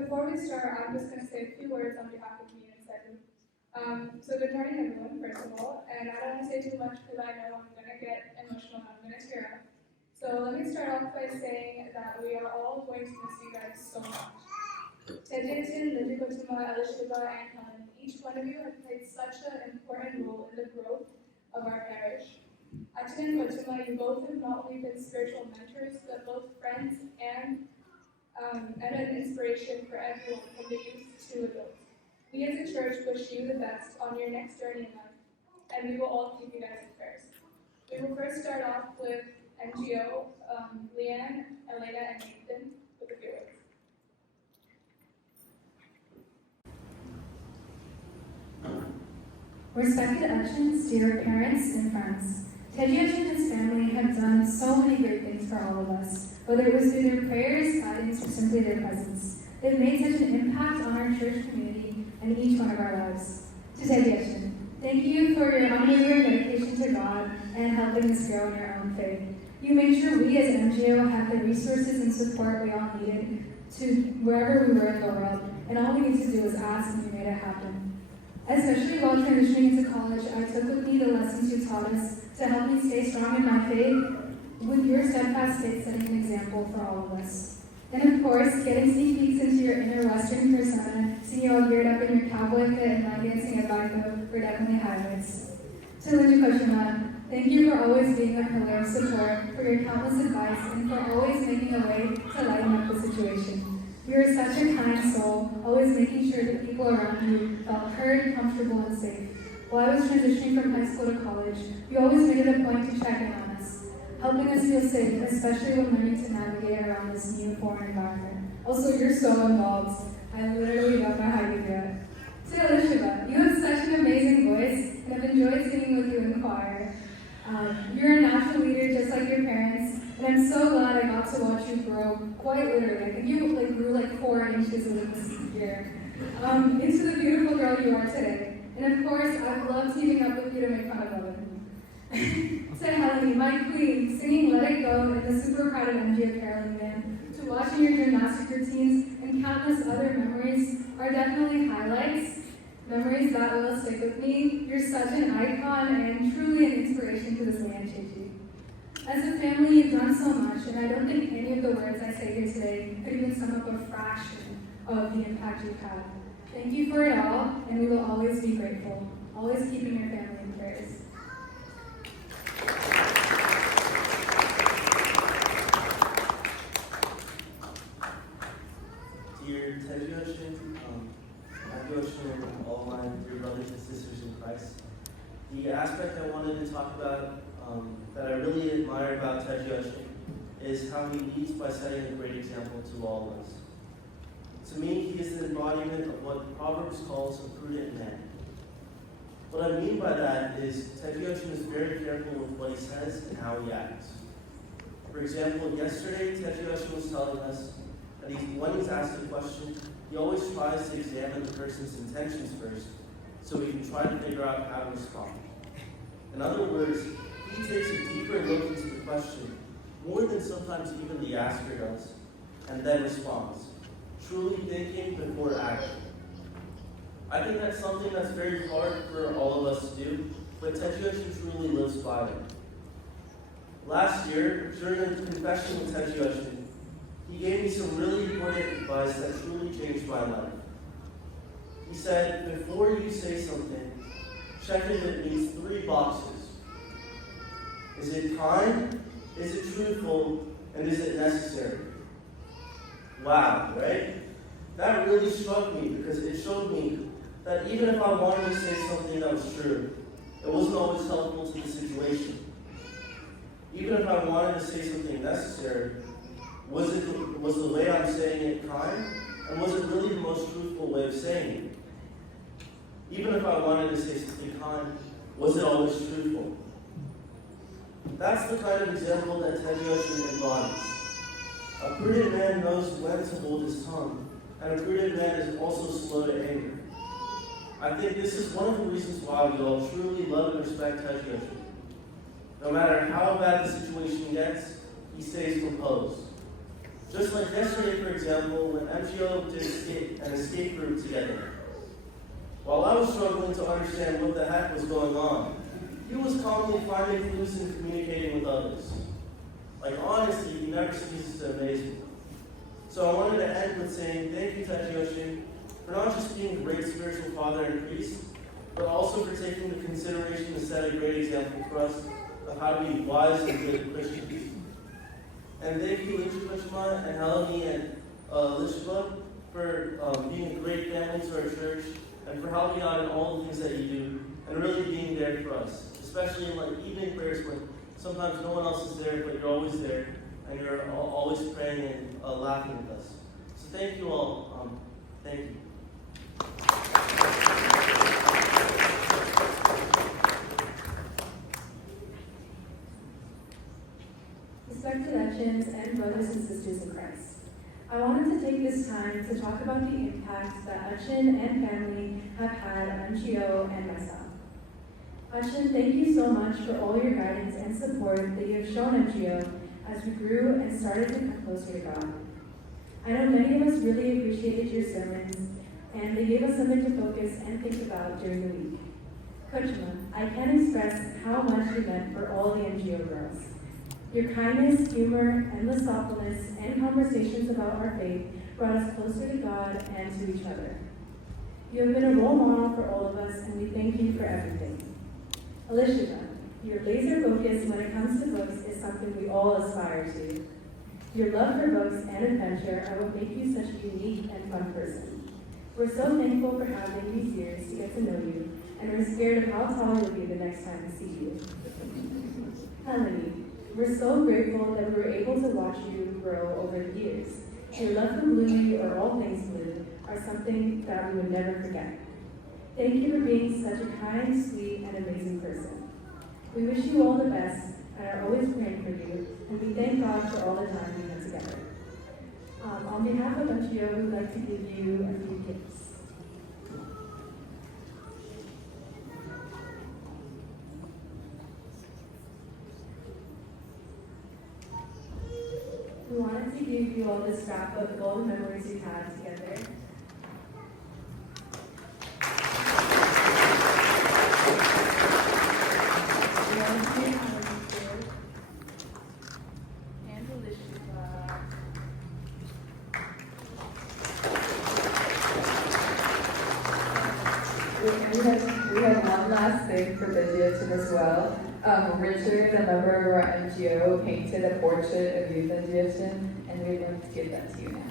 before we start, I'm just going to say a few words on behalf of me and Teji. So good morning, everyone, first of all. And I don't want to say too much because I know I'm going to get emotional and I'm going to tear up. So let me start off by saying that we are all going to miss you guys so much. Teji, Lindsay Kotuma, Elishiva, and Helen, each one of you have played such an important role in the growth of our parish. Achin and Kotuma, you both have not only been spiritual mentors, but both friends and an inspiration for everyone from the youth to adults. We as a church wish you the best on your next journey in life, and we will all keep you guys in prayers. We will first start off with NGO, Leanne, Elena, and Nathan with a few words. Respected Etchins, dear parents and friends, Teji and his family have done so many great things for all of us, whether it was through their prayers, guidance, or simply their presence. They've made such an impact on our church community and each one of our lives. To Teji, thank you for your unwavering dedication to God and helping us grow in our own faith. You made sure we as MGO have the resources and support we all needed to wherever we were in the world, and all we need to do is ask and you made it happen. Especially while transitioning into college, I took with me the lessons you taught us to help me stay strong in my faith, with your steadfast faith setting an example for all of us. And of course, getting sneak peeks into your inner Western persona, seeing you all geared up in your cowboy fit and line dancing at Barco were definitely highlights. To Linda Koshima, thank you for always being a pillar of support, for your countless advice, and for always making a way to lighten up the situation. You are such a kind soul, always making sure that people around you felt heard, comfortable, and safe. While I was transitioning from high school to college, you always made it a point to check in on us, helping us feel safe, especially when learning to navigate around this new foreign environment. Also, you're so involved. I literally don't know how you do it. To Elishiva, you have such an amazing voice, and I've enjoyed singing with you in the choir. You're a natural leader just like your parents, and I'm so glad I got to watch you grow quite literally. I think you grew 4 inches within this year into the beautiful girl you are today. And of course, I've loved teaming up with you to make fun of Owen. To Helen, my queen, singing Let It Go in the super proud of MGO Caroling Band, to watching your gymnastic routines and countless other memories are definitely highlights, memories that will stick with me. You're such an icon and truly an inspiration to this land, Teji. As a family, you've done so much, and I don't think any of the words I say here today could even sum up a fraction of the impact you've had. Thank you for it all, and we will always be grateful, always keeping your family in prayers. Dear Teji and all my dear brothers and sisters in Christ, the aspect I wanted to talk about that I really admire about Teji is how he leads by setting a great example to all of us. To me, he is the embodiment of what Proverbs calls a prudent man. What I mean by that is Teji is very careful with what he says and how he acts. For example, yesterday Teji was telling us that when he's asked a question, he always tries to examine the person's intentions first so we can try to figure out how to respond. In other words, he takes a deeper look into the question, more than sometimes even the asker does, and then responds, truly thinking before acting. I think that's something that's very hard for all of us to do, but Teji truly lives by it. Last year, during a confession with Teji, he gave me some really important advice that truly changed my life. He said, before you say something, check if it meets 3 boxes. Is it kind? Is it truthful? And is it necessary? Wow, right? That really struck me because it showed me that even if I wanted to say something that was true, it wasn't always helpful to the situation. Even if I wanted to say something necessary, was the way I'm saying it kind? And was it really the most truthful way of saying it? Even if I wanted to say something kind, was it always truthful? That's the kind of example that Teji embodies. A prudent man knows when to hold his tongue, and a prudent man is also slow to anger. I think this is one of the reasons why we all truly love and respect Teji. No matter how bad the situation gets, he stays composed. Just like yesterday, for example, when MGO did an escape route together. While I was struggling to understand what the heck was going on, he was calmly finding clues and communicating with others. Like honestly, he never ceases to amaze me. So I wanted to end with saying thank you, Teji, for not just being a great spiritual father and priest, but also for taking the consideration to set a great example for us of how to be wise and good Christians. And thank you, Lichma and Helene and Lichma, for being a great family to our church and for helping out in all the things that you do and really being there for us, especially in like evening prayers when sometimes no one else is there, but you're always there and you're always praying and laughing with us. So thank you all. Thank you. Respected Etchins and brothers and sisters in Christ, I wanted to take this time to talk about the impact that Etchin and family have had on MGO and myself. Etchin, thank you so much for all your guidance and support that you have shown MGO as we grew and started to come closer to God. I know many of us really appreciated your sermons, and they gave us something to focus and think about during the week. Kuchma, I can't express how much you meant for all the MGO girls. Your kindness, humor, endless thoughtfulness, and conversations about our faith brought us closer to God and to each other. You have been a role model for all of us, and we thank you for everything. Elishua, your laser focus when it comes to books is something we all aspire to. Your love for books and adventure are what make you such a unique and fun person. We're so thankful for having these years to get to know you, and we're scared of how tall you'll be the next time we see you. Melanie, we're so grateful that we were able to watch you grow over the years. Your love for Bluey or all things blue are something that we would never forget. Thank you for being such a kind, sweet, and amazing person. We wish you all the best and are always praying for you, and we thank God for all the time we had together. On behalf of MGO, we would like to give you a few gifts. We wanted to give you all this scrapbook of all the memories we've had together. We have one last thing for Teji as well. Richard, a member of our MGO, painted a portrait of you, Teji, and we'd like to give that to you now.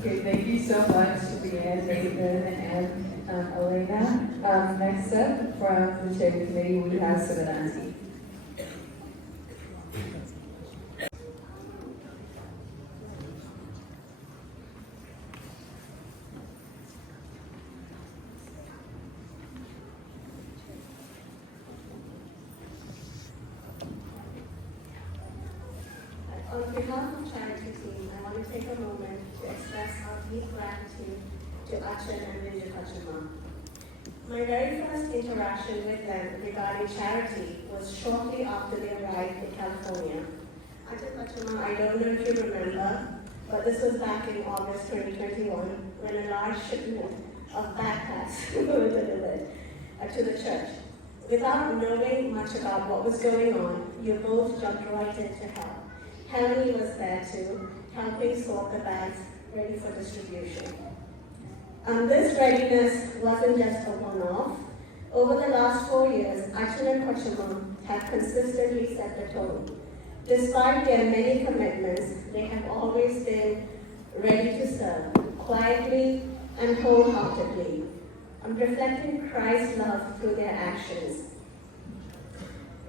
Okay, thank you so much to Leanne, Nathan, and Elena. Next up, from the Teji Committee, we have Sivananti. On behalf of charity team, I want to take a moment to express our deep gratitude to Achin and Vijay Kachama. My very first interaction with them regarding charity was shortly after they arrived in California. Achin Kachama, I don't know if you remember, but this was back in August 2021 when a large shipment of backpacks were delivered to the church. Without knowing much about what was going on, you both jumped right in to help. Helene was there too, helping sort the bags ready for distribution. This readiness wasn't just a one-off. Over the last 4 years, Achin and Kochama have consistently set the tone. Despite their many commitments, they have always been ready to serve, quietly and wholeheartedly, reflecting Christ's love through their actions.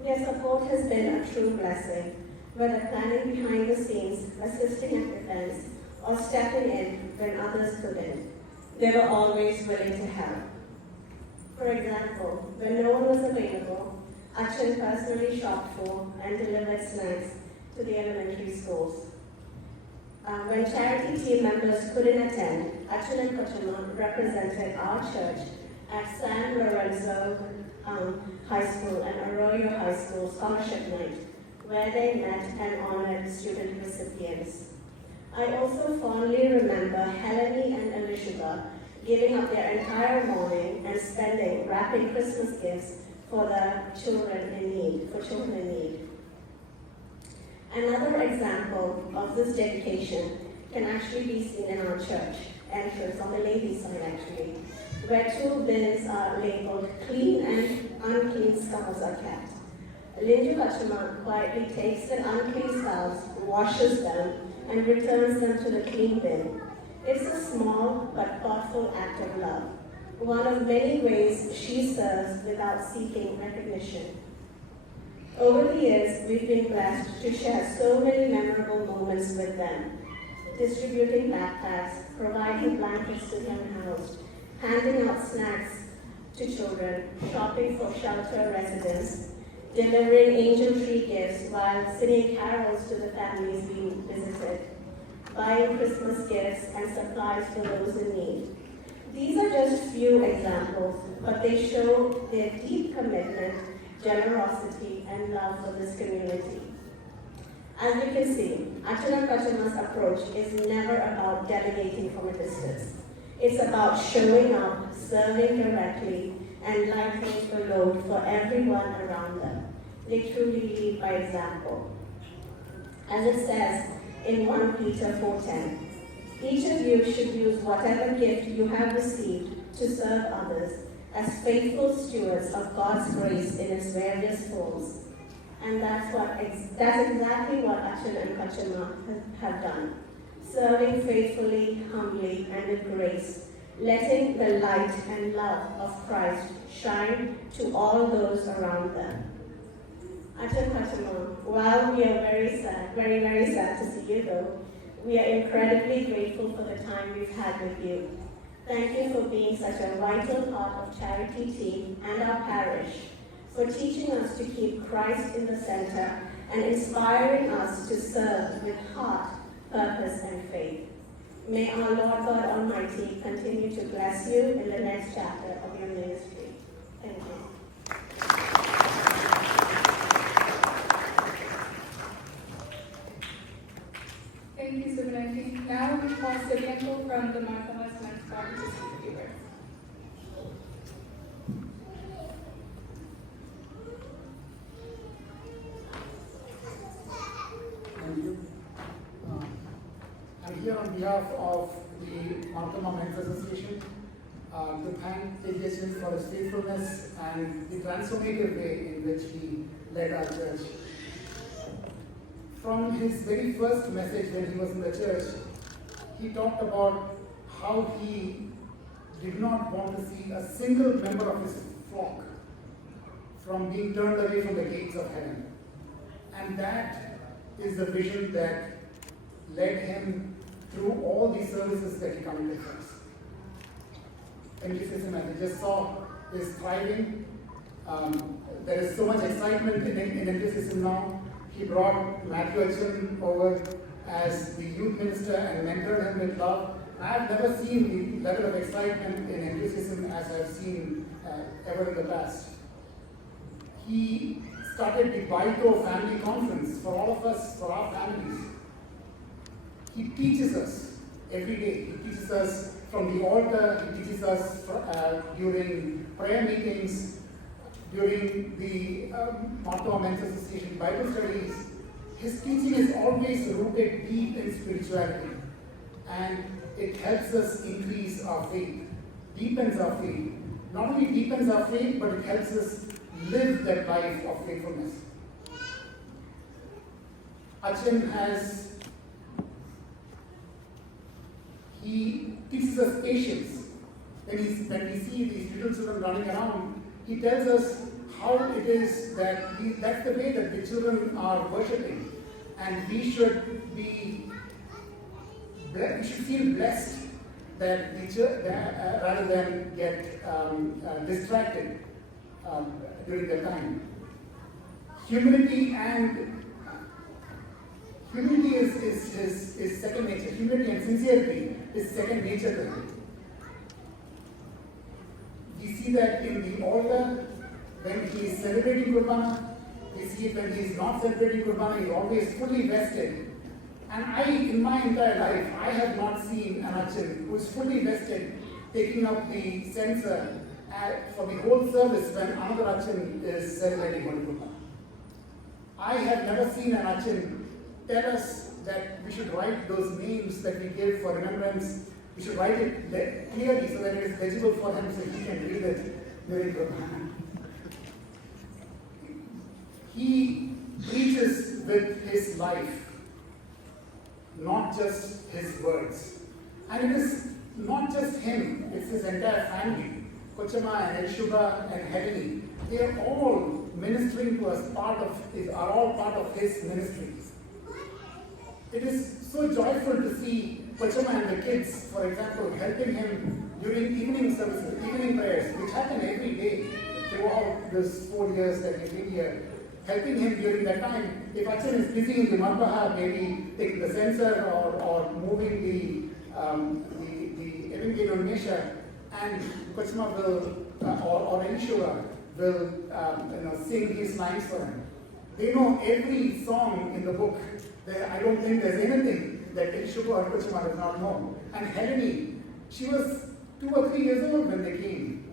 Their support has been a true blessing, whether planning behind the scenes, assisting at events, or stepping in when others couldn't. They were always willing to help. For example, when no one was available, Achan personally shopped for and delivered snacks to the elementary schools. When charity team members couldn't attend, Achan and Kochama represented our church at San Lorenzo High School and Arroyo High School Scholarship Night, where they met and honored student recipients. I also fondly remember Helene and Elishaba giving up their entire morning and spending wrapping Christmas gifts for the children in need. Another example of this dedication can actually be seen in our church entrance on the ladies' side actually, where 2 bins are labeled clean and unclean skulls are kept. Lindu Kachama quietly takes the unclean skulls, washes them, and returns them to the clean bin. It's a small but thoughtful act of love, one of many ways she serves without seeking recognition. Over the years, we've been blessed to share so many memorable moments with them, distributing backpacks, providing blankets to the unhoused, handing out snacks to children, shopping for shelter residents, delivering angel tree gifts while singing carols to the families being visited, buying Christmas gifts and supplies for those in need. These are just few examples, but they show their deep commitment, generosity, and love for this community. As you can see, Achan Kachama's approach is never about delegating from a distance. It's about showing up, serving directly, and lightening the load for everyone around them. They truly lead by example. As it says in 1 Peter 4:10, each of you should use whatever gift you have received to serve others as faithful stewards of God's grace in its various forms. And that's exactly what Achan and Kachama have done, serving faithfully, humbly, and with grace, letting the light and love of Christ shine to all those around them. Achan Kachama, while we are very sad, very, very sad to see you go, we are incredibly grateful for the time we've had with you. Thank you for being such a vital part of charity team and our parish, for teaching us to keep Christ in the center and inspiring us to serve with heart, purpose, and faith. May our Lord God Almighty continue to bless you in the next chapter of your ministry. Thank you. Thank you, Subhananji. Now we call Sibianko from the Martha Men's Garden to speak a few words. Thank you. I'm here on behalf of the Martha Men's Association to thank Teji for his faithfulness and the transformative way in which he led our church. From his very first message when he was in the church, he talked about how he did not want to see a single member of his flock from being turned away from the gates of heaven. And that is the vision that led him through all the services that he committed for us. MGCSM, as we just saw, is thriving. There is so much excitement in MGCSM now. He brought Matthew Achan over as the youth minister and mentored him with love. I have never seen the level of excitement in MGCSM as I have seen ever in the past. He started the Baito Family Conference for all of us, for our families. He teaches us every day. He teaches us from the altar, he teaches us during prayer meetings, during the Martha Men's Association Bible studies. His teaching is always rooted deep in spirituality, and it helps us increase our faith, deepens our faith. Not only deepens our faith, but it helps us live that life of faithfulness. Achan has He teaches us patience. When we see these little children running around, he tells us how it is that that's the way that the children are worshipping. And we should feel blessed that rather than get distracted during that time. Humility is second nature. Humility and sincerity is second nature to him. We see that in the altar when he is celebrating Qurbana. We see it when he is not celebrating Qurbana, he is always fully vested. And in my entire life, I have not seen an Achin who is fully vested taking up the censer for the whole service when another Achin is celebrating Holy Qurbana. I have never seen an Achin tell us that we should write those names that we give for remembrance. We should write it clearly so that it is legible for him so he can read it during Qurbana. He preaches with his life, not just his words. And it is not just him, it's his entire family. Kochama and Elshuba and Helene, they are all ministering to us, are all part of his ministries. It is so joyful to see Kochama and the kids, for example, helping him during evening services, evening prayers, which happen every day throughout this 4 years that he's been here. Helping him during that time. If Achin is busy in the Marbaha, maybe taking the censer or moving the Evangelion Mesha, and Kochma will, or Elishua will sing his lines for him. They know every song in the book. I don't think there's anything that Elishua or Kochma does not know. And Helene, she was 2 or 3 years old when they came.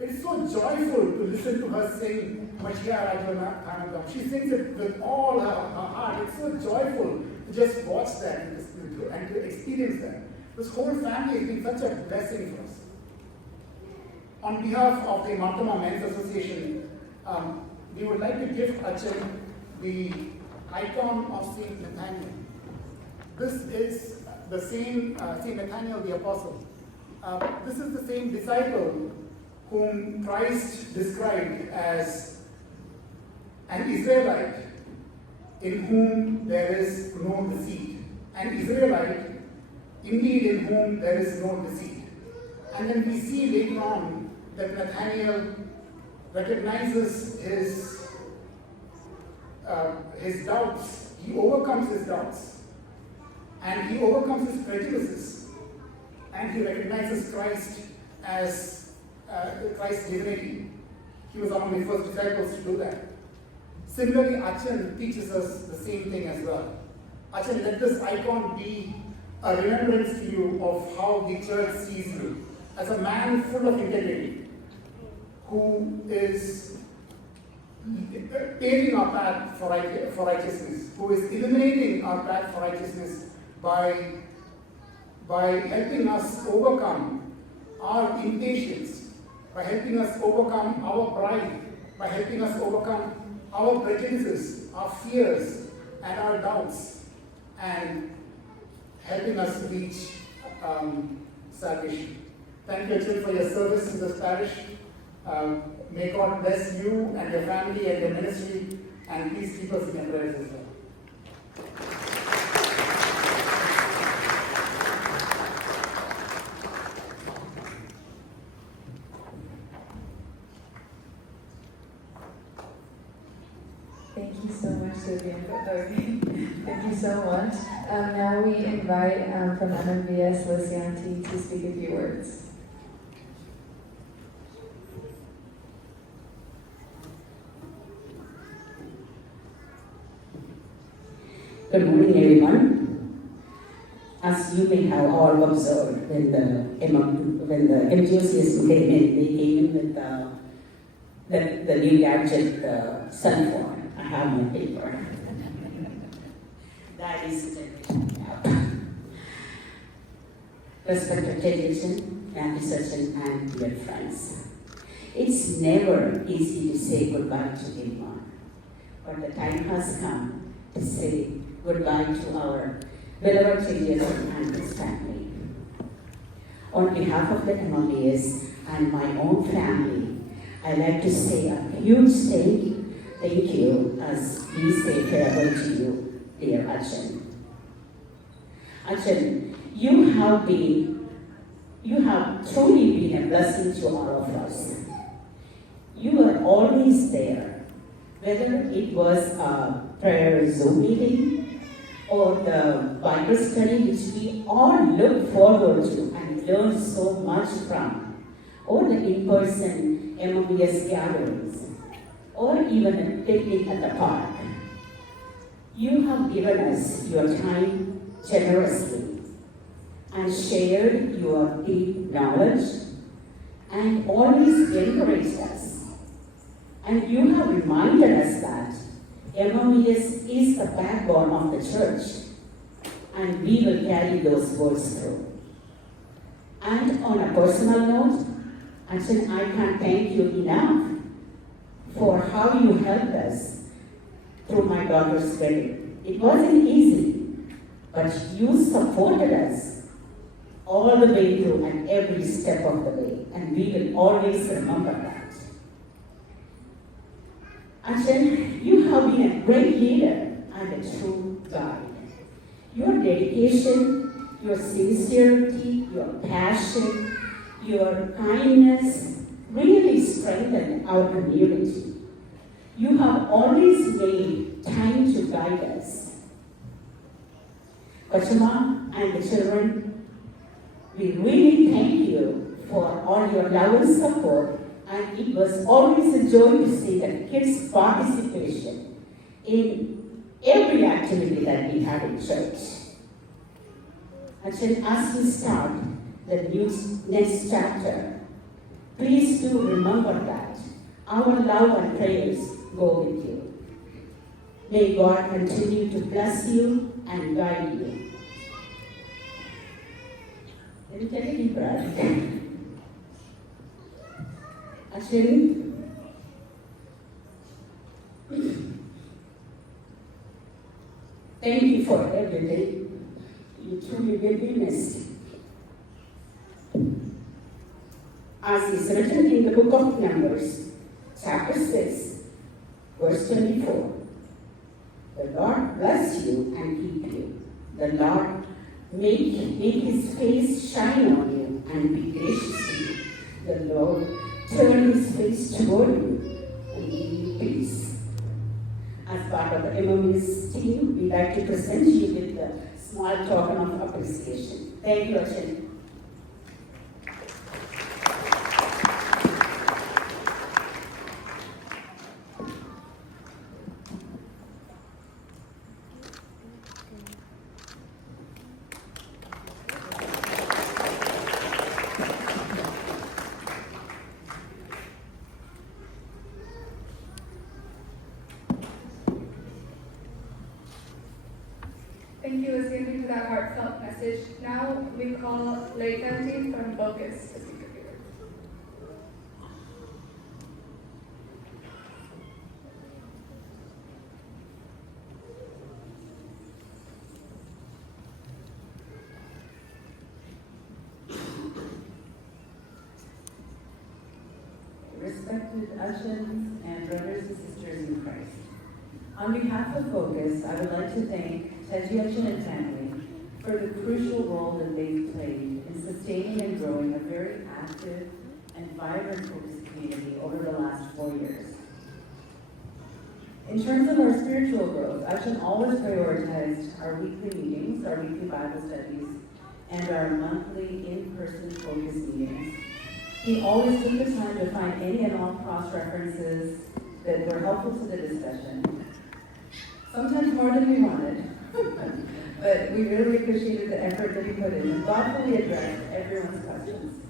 It is so joyful to listen to her sing Machia Rajana Khanagam. She sings it with all her heart. It's so joyful to just watch that and to experience that. This whole family has been such a blessing for us. On behalf of the Martama Men's Association, we would like to gift Achin the icon of Saint Nathaniel. This is the same Saint Nathaniel the Apostle. This is the same disciple whom Christ described as an Israelite in whom there is no deceit. An Israelite indeed in whom there is no deceit. And then we see later on that Nathaniel recognizes his doubts. He overcomes his doubts. And he overcomes his prejudices. And he recognizes Christ as Christ's divinity. He was among the first disciples to do that. Similarly, Achin teaches us the same thing as well. Achin, let this icon be a remembrance to you of how the church sees you as a man full of integrity, who is paving our path for righteousness, who is illuminating our path for righteousness by helping us overcome our impatience, by helping us overcome our pride, by helping us overcome our prejudices, our fears, and our doubts, and helping us reach salvation. Thank you, Achin, for your service in this parish. May God bless you and your family and your ministry, and please keep us in your prayers as well. Thank you so much, Vivian. Thank you so much. Now we invite from MMBS, Lucianti, to speak a few words. Good morning, everyone. As you may have all observed, when the MGOCS came in, they came in with the new gadget, the sun phone. I have my paper. That is the generation gap. Respected Teji, Auntie Sachin, and dear friends. It's never easy to say goodbye to anyone, but the time has come to say goodbye to our beloved Teji and his family. On behalf of the MMBS and my own family, I'd like to say a huge thank you as we say farewell to you, dear Achan. Achan, you have truly been a blessing to all of us. You were always there, whether it was a prayer Zoom meeting or the Bible study which we all look forward to and learn so much from, or the in-person MMBS gatherings, or even a picnic at the park. You have given us your time generously and shared your deep knowledge and always encouraged us. And you have reminded us that MMBS is the backbone of the church, and we will carry those words through. And on a personal note, Achan, I can't thank you enough for how you helped us through my daughter's wedding. It wasn't easy, but you supported us all the way through and every step of the way, and we will always remember that. Achan, you have been a great leader and a true guide. Your dedication, your sincerity, your passion, your kindness really strengthened our community. You have always made time to guide us. Pachama and the children, we really thank you for all your love and support, and it was always a joy to see the kids' participation in every activity that we had in church. And as we start the next chapter, please do remember that our love and prayers go with you. May God continue to bless you and guide you. Let me take a deep breath. Achan, thank you for everything. You truly will be missed. As is written in the book of Numbers, chapter 6, verse 24. The Lord bless you and keep you. The Lord make his face shine on you and be gracious to you. The Lord turn his face toward you and give you peace. As part of the MMBS team, we like to present you with a small token of appreciation. Thank you, Achan. Thank you, Azimi, for that heartfelt message. Now we call Leitanti from Focus to speak a few words. Respected Ashans and brothers and sisters in Christ. On behalf of Focus, I would like to thank Teji and family for the crucial role that they've played in sustaining and growing a very active and vibrant Focus community over the last 4 years. In terms of our spiritual growth, Achan always prioritized our weekly meetings, our weekly Bible studies, and our monthly in-person Focus meetings. He always took the time to find any and all cross-references that were helpful to the discussion. Sometimes more than we wanted, but we really appreciated the effort that he put in and thoughtfully addressed everyone's questions.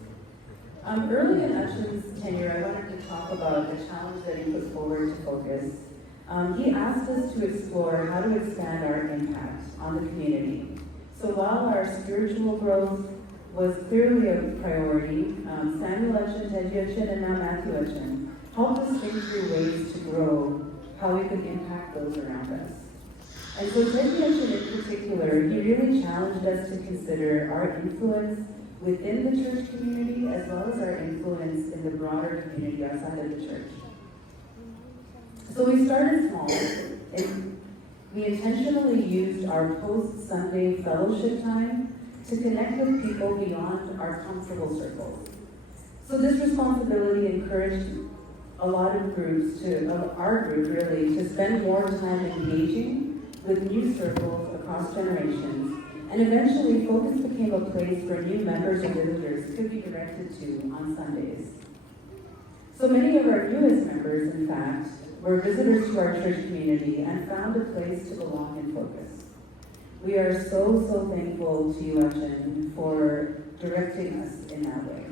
Early in Achan's tenure, I wanted to talk about the challenge that he put forward to Focus. He asked us to explore how to expand our impact on the community. So while our spiritual growth was clearly a priority, Samuel Achan, Teji Achan, and now Matthew Achan helped us think through ways to grow how we could impact those around us. And so Teji Achan in particular, he really challenged us to consider our influence within the church community as well as our influence in the broader community outside of the church. So we started small, and we intentionally used our post-Sunday fellowship time to connect with people beyond our comfortable circles. So this responsibility encouraged a lot of groups, our group really, to spend more time engaging with new circles across generations, and eventually Focus became a place where new members or visitors could be directed to on Sundays. So many of our newest members, in fact, were visitors to our church community and found a place to belong in Focus. We are so thankful to you, Achin, for directing us in that way.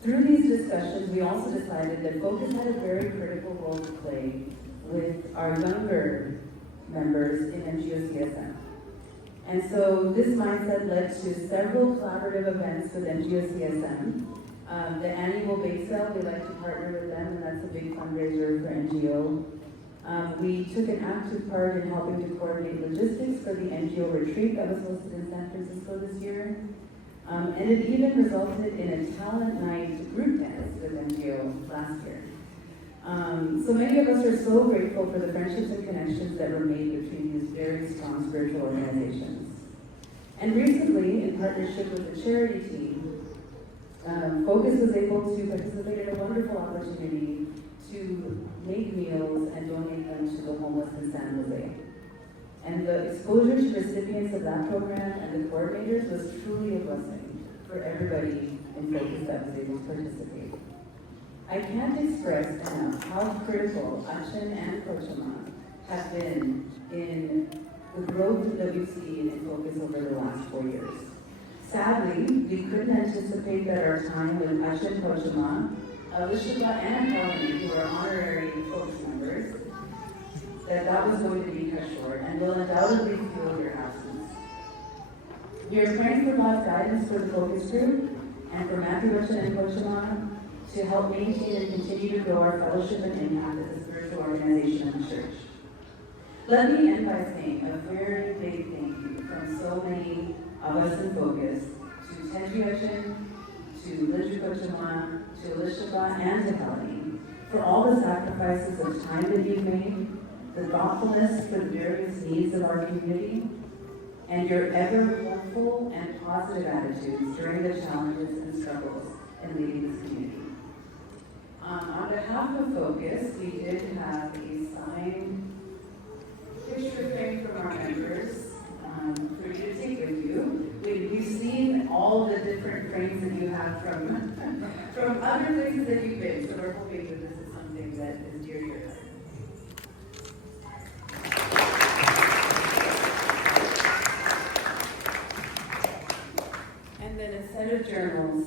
Through these discussions, we also decided that Focus had a very critical role to play with our younger members in NGOCSM. And so this mindset led to several collaborative events with NGOCSM. The annual bake sale, we like to partner with them, and that's a big fundraiser for NGO. We took an active part in helping to coordinate logistics for the NGO retreat that was hosted in San Francisco this year. And it even resulted in a talent night group dance with NGO last year. So many of us are so grateful for the friendships and connections that were made between these very strong spiritual organizations. And recently, in partnership with the charity team, Focus was able to participate in a wonderful opportunity to make meals and donate them to the homeless in San Jose. And the exposure to recipients of that program and the coordinators was truly a blessing for everybody in Focus that was able to participate. I can't express enough how critical Achin and Kochama have been in the growth that we've seen in Focus over the last 4 years. Sadly, we couldn't anticipate that our time with Achin Kochama, Elishaba, and Melanie, who are honorary Focus members, that was going to be cut short and will undoubtedly feel your absence. We are praying for God's guidance for the Focus group and for Matthew Achin and Kochama to help maintain and continue to grow our fellowship and impact as a spiritual organization in the church. Let me end by saying a very big thank you from so many of us in Focus to Teji Achin, to Lidju Kochama, to Elishaba, and to Melanie for all the sacrifices of time that you've made, the thoughtfulness for the various needs of our community, and your ever hopeful and positive attitudes during the challenges and struggles in leading this community. On behalf of Focus, we did have a signed picture frame from our members for you to take with you. We've seen all the different frames that you have from other places that you've been, so we're hoping that this is something that is dear to your heart. And then a set of journals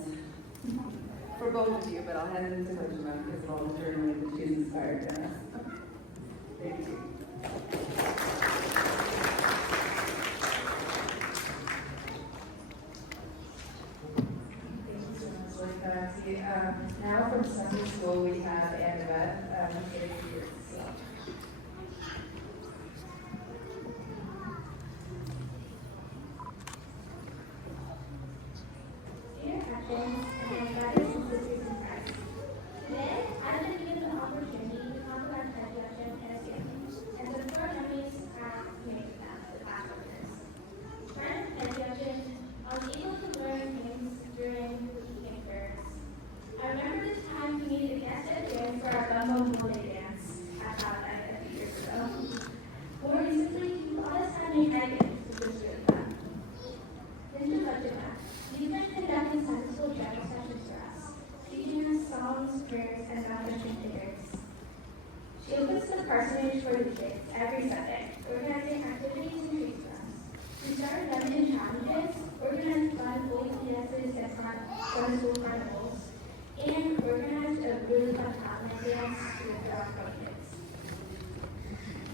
for both of you, but I'll hand them to Kochama because of all the journaling that she's inspired in us. Thank you. Thank you so much, Lynn. Now from Sunday school, we have Annabeth getting here. Dear Achin, and brothers and sisters in Christ, today I've been given the opportunity to talk about Teji Achin and his family, and the four memories I've made with them the past 4 years. Friend Teji Achin, I was able to learn things during the weekend prayers. I remember the time we needed a guest at dance for our Gumbo holiday dance at Valentine a few years ago. More recently, we always had made items to just really fun. Linda Kochama, you've been conducting Sunday school general sessions for us, teaching us songs, prayers, and non-Christian lyrics. She opens the parsonage for the kids every Sunday, organizing activities and treats for us. We started feminine challenges, organized fun OEPSs and Sunday school carnivals, and organized a really fun talent dance with our kids.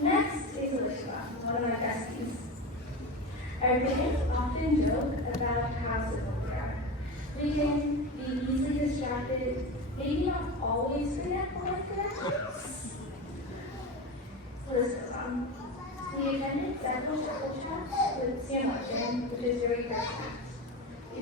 Next is Elishaba, one of my besties. Our kids often joke about how simple we are. We can be easily distracted, maybe not always connect with connections. Elishaba, we attended several chapel chats with Sam Achin, which is very perfect. We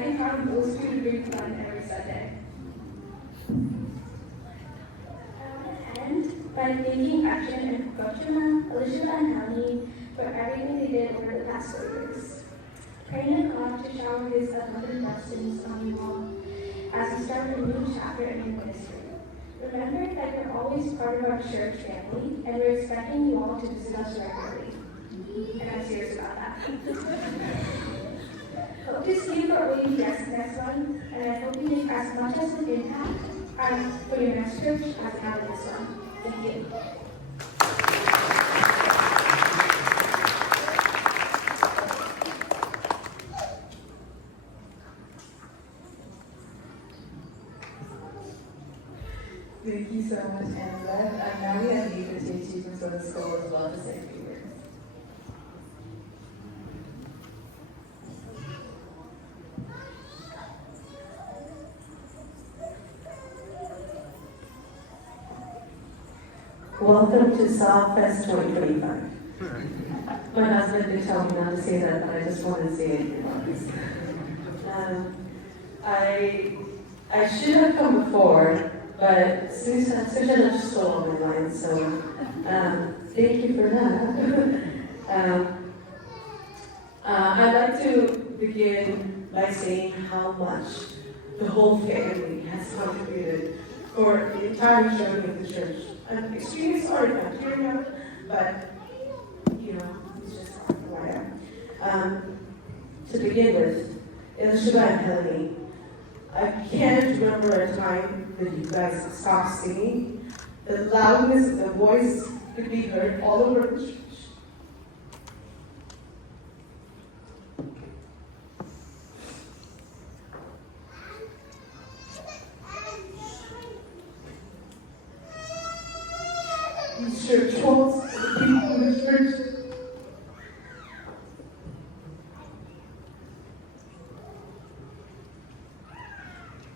I can count on those two to bring fun every Sunday. I want to end by thanking Action and Gotchama, Alicia and Honey for everything they did over the past 4 years. Praying to God to shower His abundant blessings on you all as we start a new chapter in your ministry. Remember that you're always part of our church family, and we're expecting you all to visit us regularly. And I'm serious about that. Hope to see you for OEPS next month, and I hope you make as much as an impact for your next church as I have this one. Thank you. Thank you so much, Annabeth. And now we have David Teji from the school as well to say a few words. Welcome to Southfest 2025. My husband did tell me not to say that, but I just wanted to say it here. I should have come before, but Susan just stole on my line, so thank you for that. I'd like to begin by saying how much the whole family has contributed for the entire journey of the church. I'm extremely sorry if I'm tearing up, but you know, it's just who I am. To begin with, Elishua and Helene, I can't remember a time that you guys stopped singing. The loudness of the voice could be heard all over the church. These church walls, the people in the church.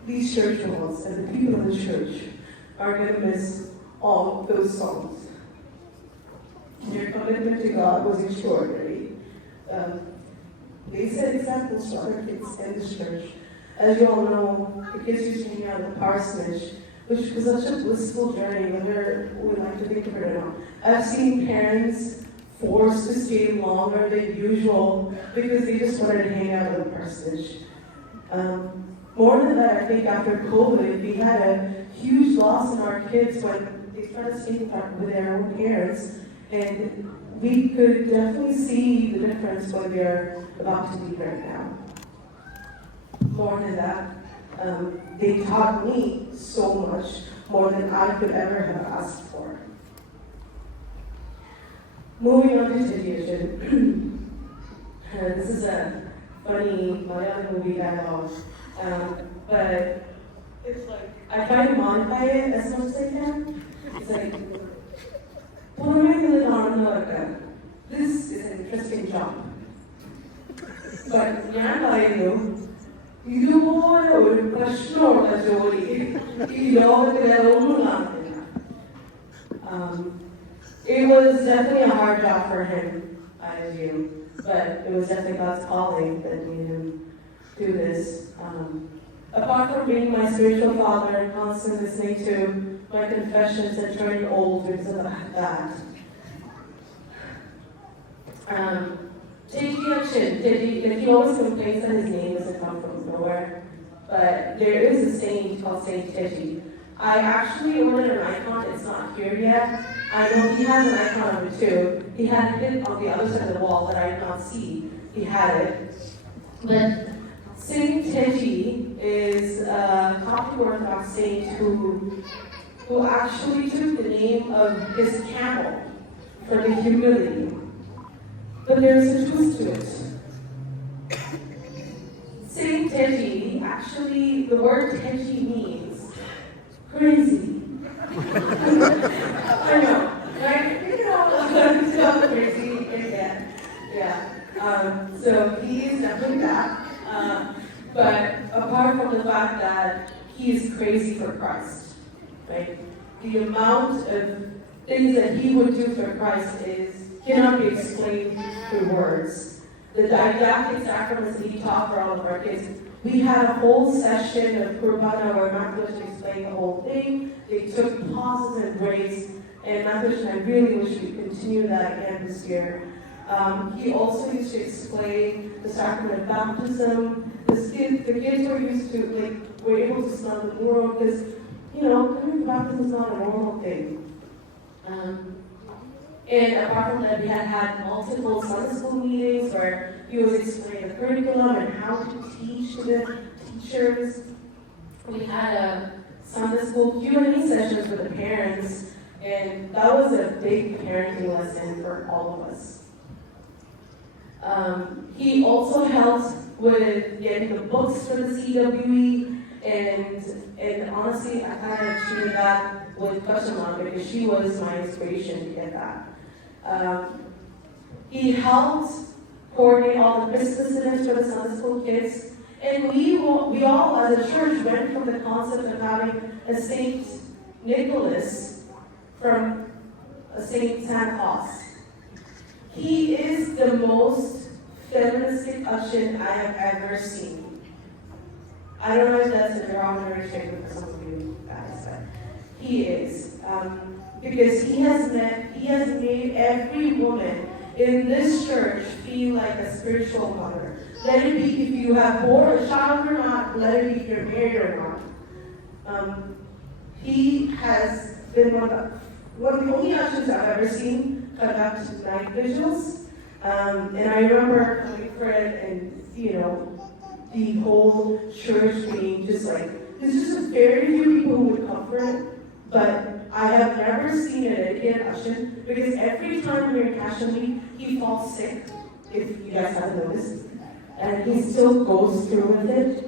These church walls and the people in the church are going to miss all of those songs. Your commitment to God was extraordinary. They set examples for other kids in this church. As you all know, the kids used to hang out at the parsonage, which was such a blissful journey, whether we like to think of it or not. I've seen parents forced to stay longer than usual because they just wanted to hang out at the parsonage. More than that, I think after COVID, we had a huge loss in our kids when they started staying with their own parents, and we could definitely see the difference when they're about to leave right now. More than that, they taught me so much, more than I could ever have asked for. Moving on to Teji. This is a funny Malayalam movie dialogue, but it's like, I try to modify it as much as I can. It's like, this is an interesting job. But ഇതുപോലെ ഒരു പ്രശ്നമുള്ള ജോലി ഈ ലോകത്തിൽ വേറെ ഒന്നും കാണത്തില്ല. It was definitely a hard job for him, I assume, but it was definitely God's calling that made him do this. Apart from being my spiritual father and constantly listening to my confessions and turning old because of that. Teji, he always complains that his name doesn't come from nowhere, but there is a saint called Saint Teji. I actually ordered an icon, it's not here yet. I know he has an icon of it too. He had it on the other side of the wall that I did not see. He had it. But Saint Teji is a Coptic Orthodox saint who actually took the name of his camel for the humility. But there's a twist to it. Saint Teji, actually, the word Teji means crazy. I know, right? You know, crazy, yeah. So he is definitely that. But apart from the fact that he is crazy for Christ, right? The amount of things that he would do for Christ cannot be explained through words. The didactic sacraments that he taught for all of our kids, We had a whole session of Kurbana where Matthew explained the whole thing. They took pauses and breaks, and Matthew and I really wish we could continue that again this year. He also used to explain the sacrament of baptism. The kids were used to, were able to smell the world because, coming to baptism is not a normal thing. And apart from that, we had multiple Sunday school meetings where he was explaining the curriculum and how to teach the teachers. We had a Sunday school Q&A sessions with the parents, and that was a big parenting lesson for all of us. He also helped with getting the books for the CWE, and honestly, I kind of treated that with Kashima because she was my inspiration to get that. He helped coordinate all the Christmas dinners for the Sunday school kids, and we all as a church went from the concept of having a Saint Nicholas from a Saint Santa Claus. He is the most feministic usher I have ever seen. I don't know if that's a derogatory statement for some of you guys, but he is. Because he has made every woman in this church feel like a spiritual mother. Let it be if you have born a child or not, let it be if you're married or not. He has been one of the only ushers I've ever seen conduct night vigils. And I remember coming for it and, the whole church being just there's just a very few people who would come for it, but I have never seen a dedicated usher because every time we're in Passion Week, he falls sick, if you guys haven't noticed, and he still goes through with it.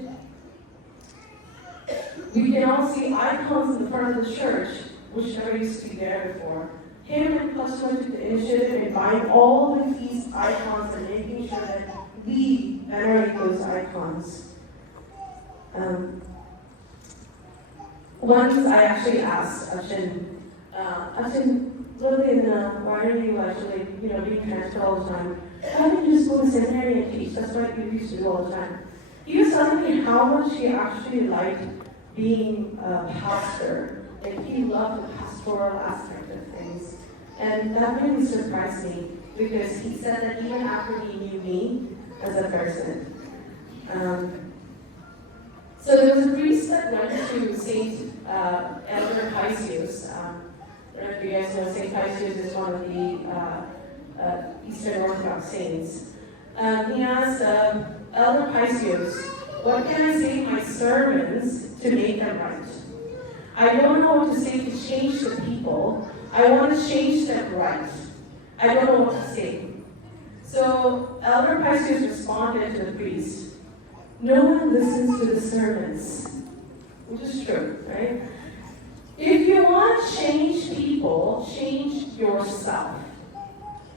We can all see icons in the front of the church, which never used to be there before. Him and Customer took the initiative in buying all the feast icons and making sure that we venerate those icons. Once I actually asked Achin, Lillian, why are you actually, being transferred all the time? Why don't you just go to seminary and teach? That's what you used to do all the time. He was telling me how much he actually liked being a pastor, and he loved the pastoral aspect of things. And that really surprised me, because he said that even after he knew me as a person. So there was a priest that went to St. Elder Paisios. I don't know if you guys know, St. Paisios is one of the Eastern Orthodox saints. He asked Elder Paisios, what can I say to my sermons to make them right? I don't know what to say to change the people. I want to change them right. I don't know what to say. So Elder Paisios responded to the priest, no one listens to the sermons, which is true, right? If you want to change people, change yourself.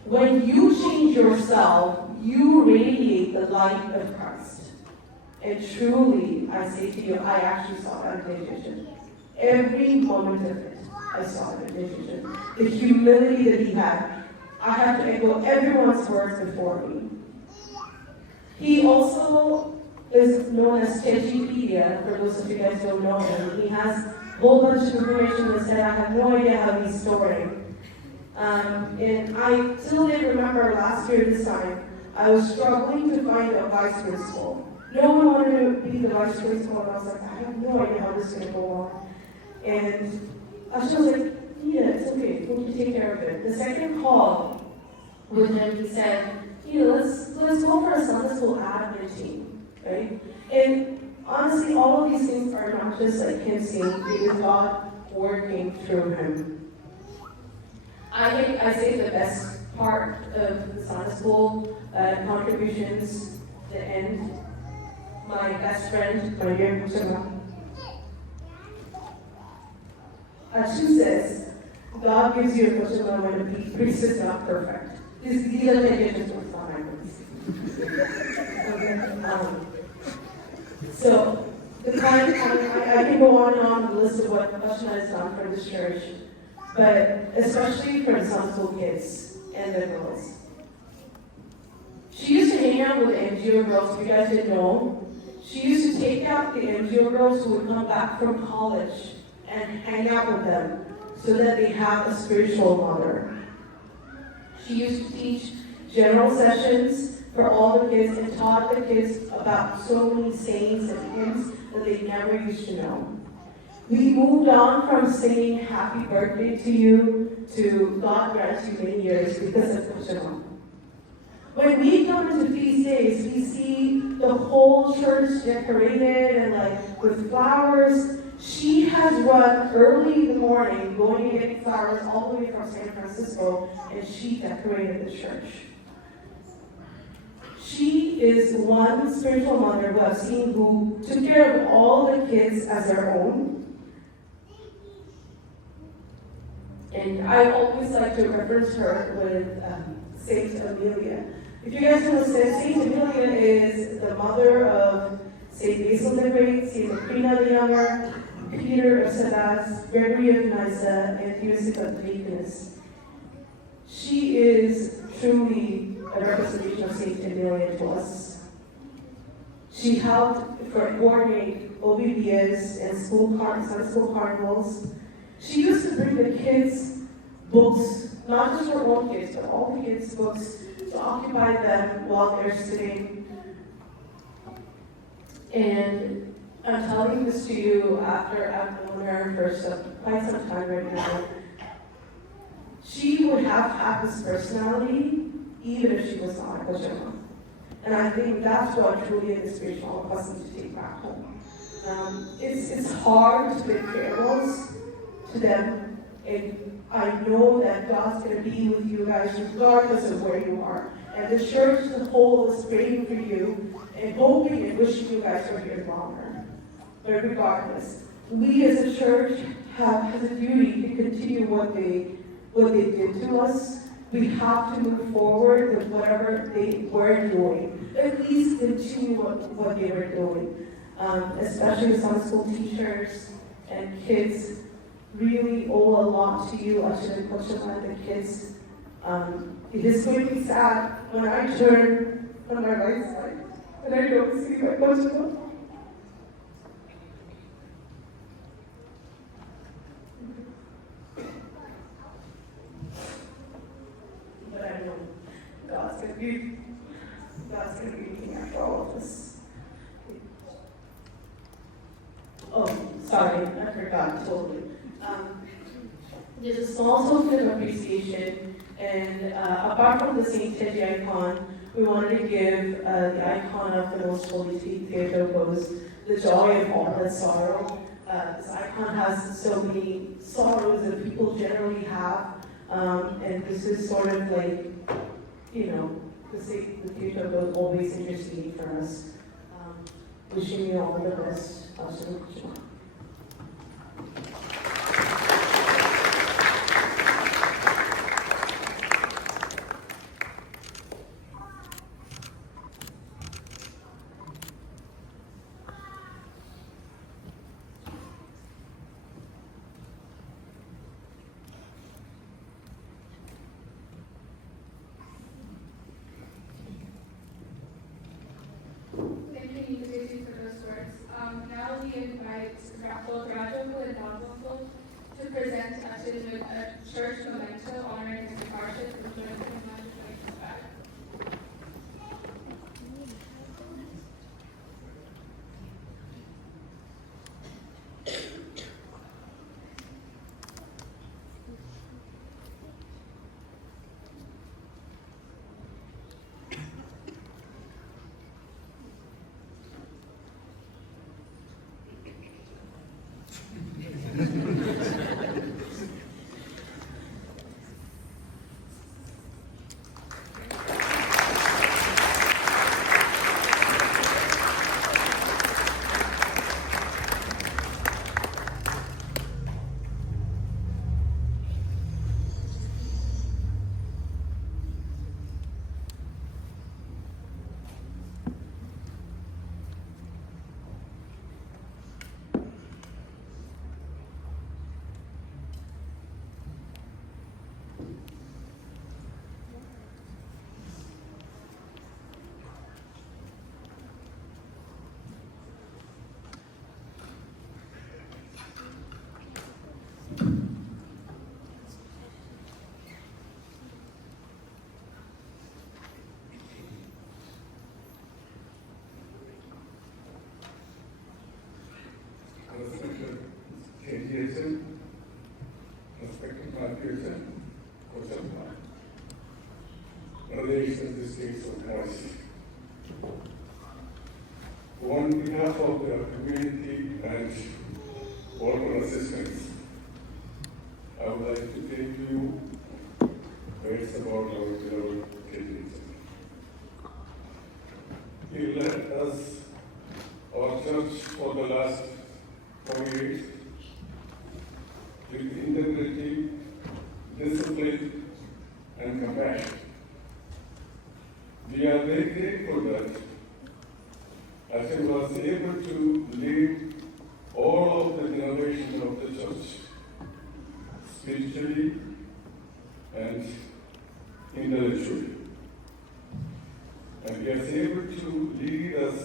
When you change yourself, you radiate the light of Christ. And truly, I say to you, I actually saw that in Teji. Every moment of it, I saw it in Teji. The humility that he had, I have to echo everyone's words before me. He also is known as Tejipedia, for those of you guys who don't know him. He has a whole bunch of information that said, I have no idea how he's storing. And I still didn't remember last year this time, I was struggling to find a vice principal. No one wanted to be the vice principal, and I was like, I have no idea how this is going to go on. And Asha was like, yeah, it's okay, we'll take care of it. The second call with him, he said, let's go for a Sunday school admin team, right? And honestly, all of these things are not just like him saying, it is God working through him. I think I say the best part of the Sunday school contributions, the end. My best friend, my dear Kushima, she says, God gives you a Kushima when the priest is not perfect. These are the conditions for my words. So, the kind I can go on and on the list of what Kushima has done for this church, but especially for the Sunday school kids and the girls. She used to hang out with the NGO girls, if you guys didn't know. She used to take out the NGO girls who would come back from college and hang out with them so that they have a spiritual mother. She used to teach general sessions for all the kids and taught the kids about so many sayings and hymns that they never used to know. We moved on from singing happy birthday to you to God grant you many years because of Kushima. When we come into feast days, we see the whole church decorated and like with flowers. She has run early in the morning going to get flowers all the way from San Francisco, and she decorated the church. She is one spiritual mother who I've seen who took care of all the kids as their own. And I always like to reference her with Saint Amelia. If you guys know, Saint Amelia is the mother of Saint Basil the Great, Saint Macrina the Younger, Peter of Sedas, Gregory of Nyssa, and Theodosius of Deaconess. She is truly a representation of Saint Amelia to us. She helped coordinate OBBS and Sunday school carnivals. She used to bring the kids books, not just her own kids, but all the kids' books, to occupy them while they're sitting. And I'm telling this to you after I've known her for quite some time right now. She would have this personality even if she was not a Kojima. And I think that's what truly is spiritual person to take back home. It's hard to make farewells to them, and I know that God's going to be with you guys regardless of where you are. And the church as a whole is praying for you and hoping and wishing you guys were here longer. But regardless, we as a church have a duty to continue what they did to us. We have to move forward with whatever they were doing. At least continue what they were doing. Especially Sunday school teachers and kids really owe a lot to you, Usher and Kochima, and the kids. It is going to be sad when I turn on my right side and I don't see my Kochima. But I know God's going to be looking after all of us. Oh, sorry, I forgot totally. There's a small token of appreciation, and apart from the St. Teji icon, we wanted to give the icon of the Most Holy Theotokos, the joy of all that sorrow. This icon has so many sorrows that people generally have, and this is sort of like, the Theotokos always interceding for us. Wishing you all the best. Thank you, Teji, for those words. Now we invite both Rajogul and Nagogul to present us with a church memento honoring his departure from the back. States of Christ. On behalf of the community and water assistance, I would like to thank you words about our beloved Teji. He led us, our church, for the last 4 years with integrity, discipline, and compassion. We are very grateful that as he was able to lead all of the generations of the church spiritually and intellectually. And he is able to lead us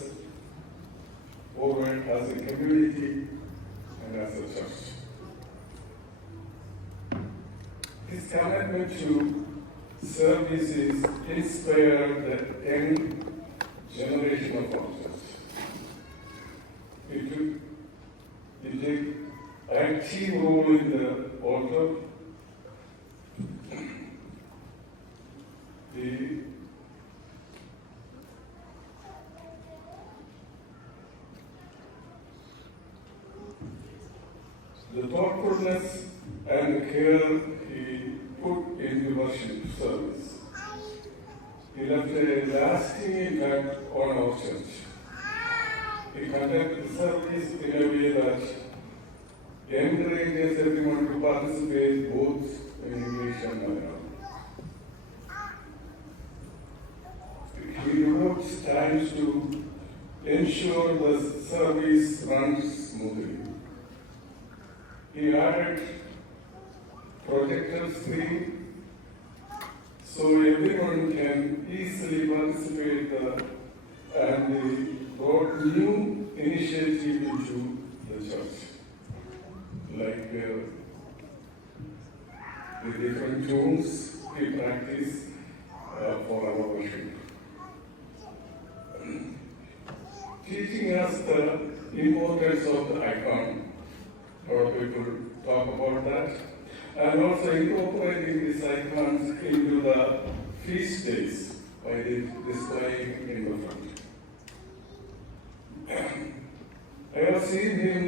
forward as a community and as a church. His commitment to services inspired the young generation of our church. He took an active role in the altar. The thoughtfulness and care he put into worship service. He left a lasting impact on our church. He conducted the service in a way that encourages everyone to participate both in English and Malayalam. He devotes time to ensure the service runs smoothly. He added projector screen so everyone can easily participate and he brought new initiative into the church, like the different tunes we practice for our worship. Teaching us the importance of the icon. A lot of people talk about that. And also incorporating these icons into the feast days by displaying in the front. I have seen him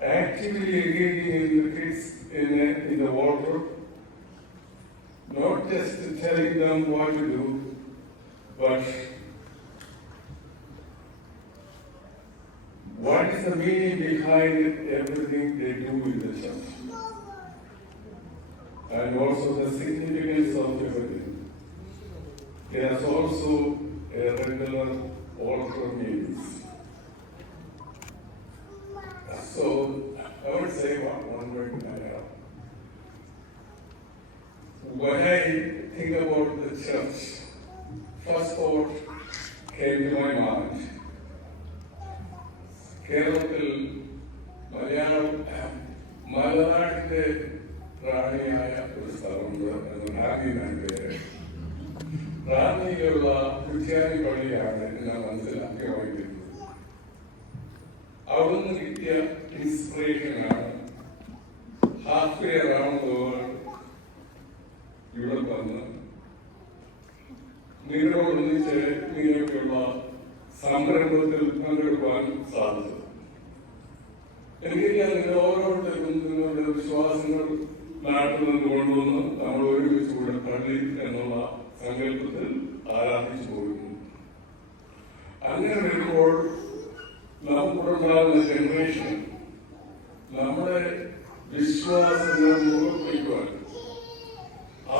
actively engaging in the kids in the water, not just telling them what to do, but what is the meaning behind everything they do in the church? And also the significance of everything. There is also a regular altar meetings. So I would say one word in Malayalam. When I think about the church, first thought came to my mind. കേരളത്തിൽ മലനാടിന്റെ റാണിയായ ഒരു സ്ഥലമുണ്ട്, റാന്നി എന്നാണ് പേര്. റാന്നിയിലുള്ള ക്രിസ്ത്യാനി പള്ളിയാണ് ഞാൻ മനസ്സിലാക്കിയത്. അവിടുന്ന് കിട്ടിയ ഇൻസ്പിറേഷനാണ് half way around the world ഇവിടെ വന്ന് നിങ്ങളോടൊന്നിച്ച് ഇങ്ങനെയൊക്കെയുള്ള സംരംഭത്തിൽ പങ്കെടുക്കുവാൻ സാധിച്ചത്. എനിക്കറിയാം നിങ്ങൾ ഓരോരുത്തർക്കും നിങ്ങളുടെ വിശ്വാസങ്ങൾ നാട്ടിൽ നിന്ന് കൊണ്ടുവന്ന് നമ്മൾ ഒരുമിച്ച് കൂടെ പള്ളി എന്നുള്ള സങ്കല്പത്തിൽ ആരാധിച്ചു പോകുന്നു. അങ്ങനെ വരുമ്പോൾ നമുക്കുണ്ടാകുന്ന ജനറേഷൻ നമ്മുടെ വിശ്വാസങ്ങൾ മുഖപ്പിക്കുവാൻ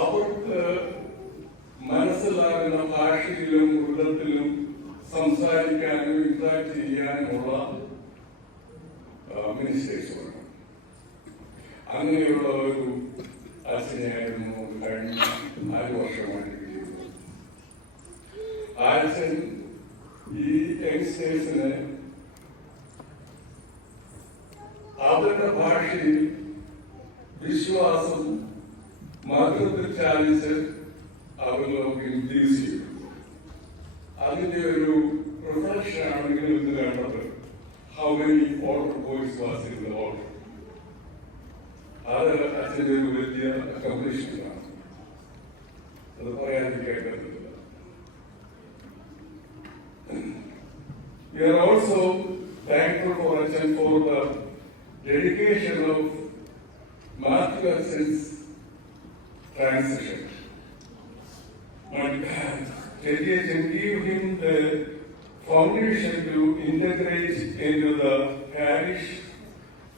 അവർക്ക് മനസ്സിലാകുന്ന ഭാഷയിലും മൃഗത്തിലും സംസാരിക്കാനും ഇന്ററാക്ട് ചെയ്യാനുമുള്ള മിനിസ്റ്റേഴ്സ് വേണം. അങ്ങനെയുള്ള ഒരു അച്ഛനെയായിരുന്നു കഴിഞ്ഞ 4 വർഷമായിട്ട് കിട്ടിയത്. അച്ഛൻ ഈ യങ്സ്റ്റേഴ്സിന് അവരുടെ ഭാഷയിൽ വിശ്വാസം മധുരത്തിൽ ചാലിച്ച് അവരിലേക്ക് ഇൻഡ്യൂസ് ചെയ്തു. അതിന്റെ ഒരു റിഫ്ലക്ഷൻ ആണെങ്കിൽ ഇത് കണ്ടത് how many older boys was in the older. അത് അച്ഛൻ്റെ ഒരു വലിയ അക്കംപ്ലിഷ്മെന്റ് ആണ്. അത് പറയാതിരിക്കേണ്ടത്. We are also thankful for Achan for the dedication of Matthew Achan's transition. And Teji gave him the foundation to integrate into the parish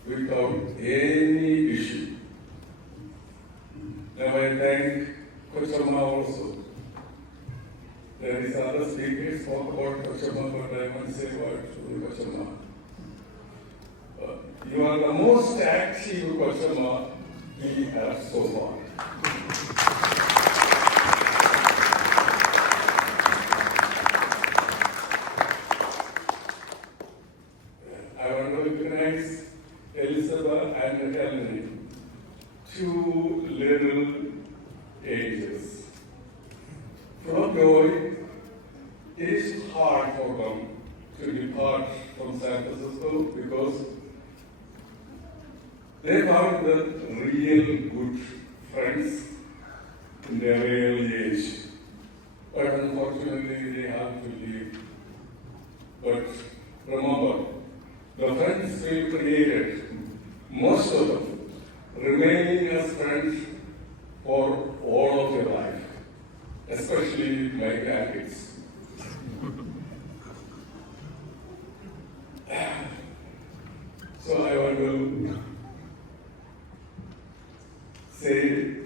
without any issue. Now I thank Kochama also. There is other speakers talk about Kochama, but I want to say what to Kochama. You are the most active Kochama we have so far. I want to recognize Elizabeth and Helen, two little angels. From joy, it is hard for them to depart from San Francisco because they found the real good friends in their early age. But unfortunately, they have to leave. But remember, the friends we created, most of them, remaining as friends for all of your life, especially my grandkids. So I want to say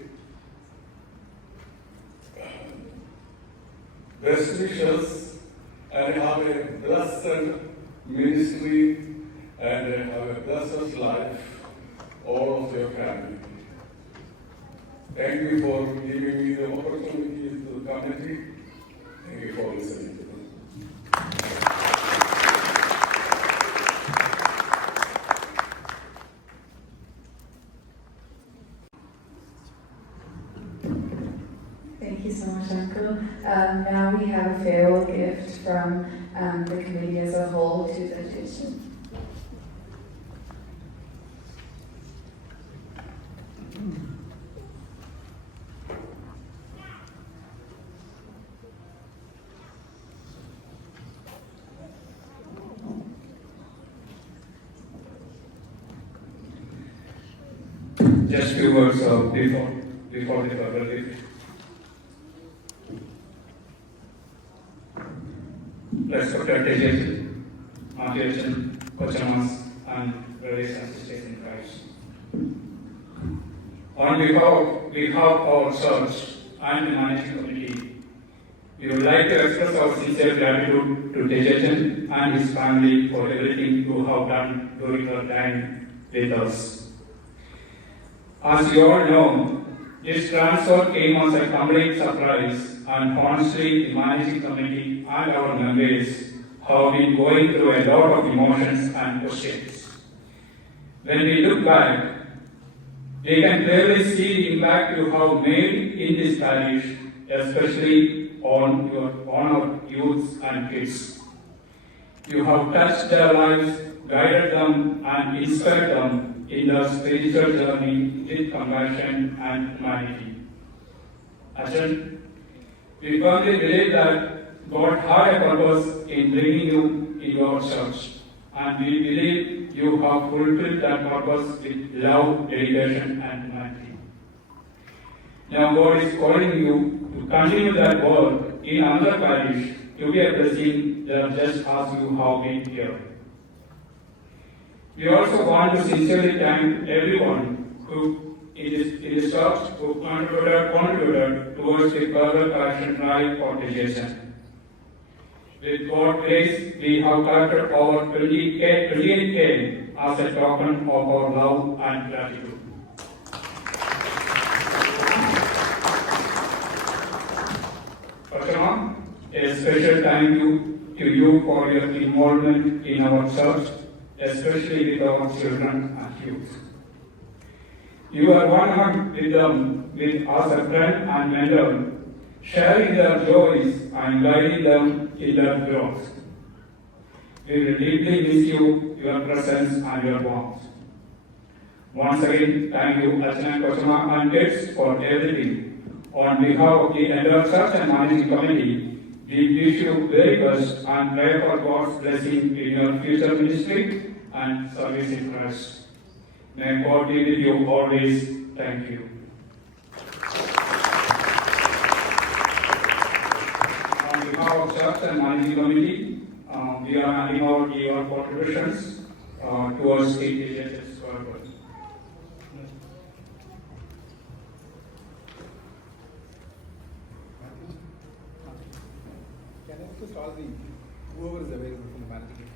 best wishes and have a blessed ministry and have a blessed life, all of your family. Thank you for giving me the opportunity to the community. Thank you for listening to me. Thank you so much, Uncle. Now we have a farewell gift from the committee as a whole to the Teji. Just few words before the further gift. Respected Teji, Matthew, Kochamas, and brothers and sisters in Christ. On behalf of our church and the managing committee, we would like to express our sincere gratitude to Teji and his family for everything you have done during your time with us. As you all know, this transfer came as a complete surprise, and honestly, the managing committee and our members have been going through a lot of emotions and questions. When we look back, we can clearly see the impact you have made in this parish, especially on our youths and kids. You have touched their lives, guided them, and inspired them in their spiritual journey with compassion and humanity. Achan, we firmly believe that God had a purpose in bringing you in your church, and we believe you have fulfilled that purpose with love, dedication, and humanity. Now God is calling you to continue that work in another parish to be a blessing there just as you have been here. We also want to sincerely thank everyone who in this church who contributed towards the further collection drive for Teji. With God's grace, we have collected over 28K as a token of our love and gratitude. Kochama, a special thank you to you for your involvement in our church, especially with our children and youth. You are one with them as a friend and mentor, sharing their joys and guiding them in their growth. We will deeply miss you, your presence and your warmth. Once again, thank you, Achan, Kochama and kids for everything. On behalf of the entire church and managing committee, We wish you very best and pray for God's blessing in your future ministry and service in Christ. May God be with you always. Thank you. On behalf of church and managing committee, we are handing out your contributions towards the church's purpose. Can I request all the whoever is available from the management?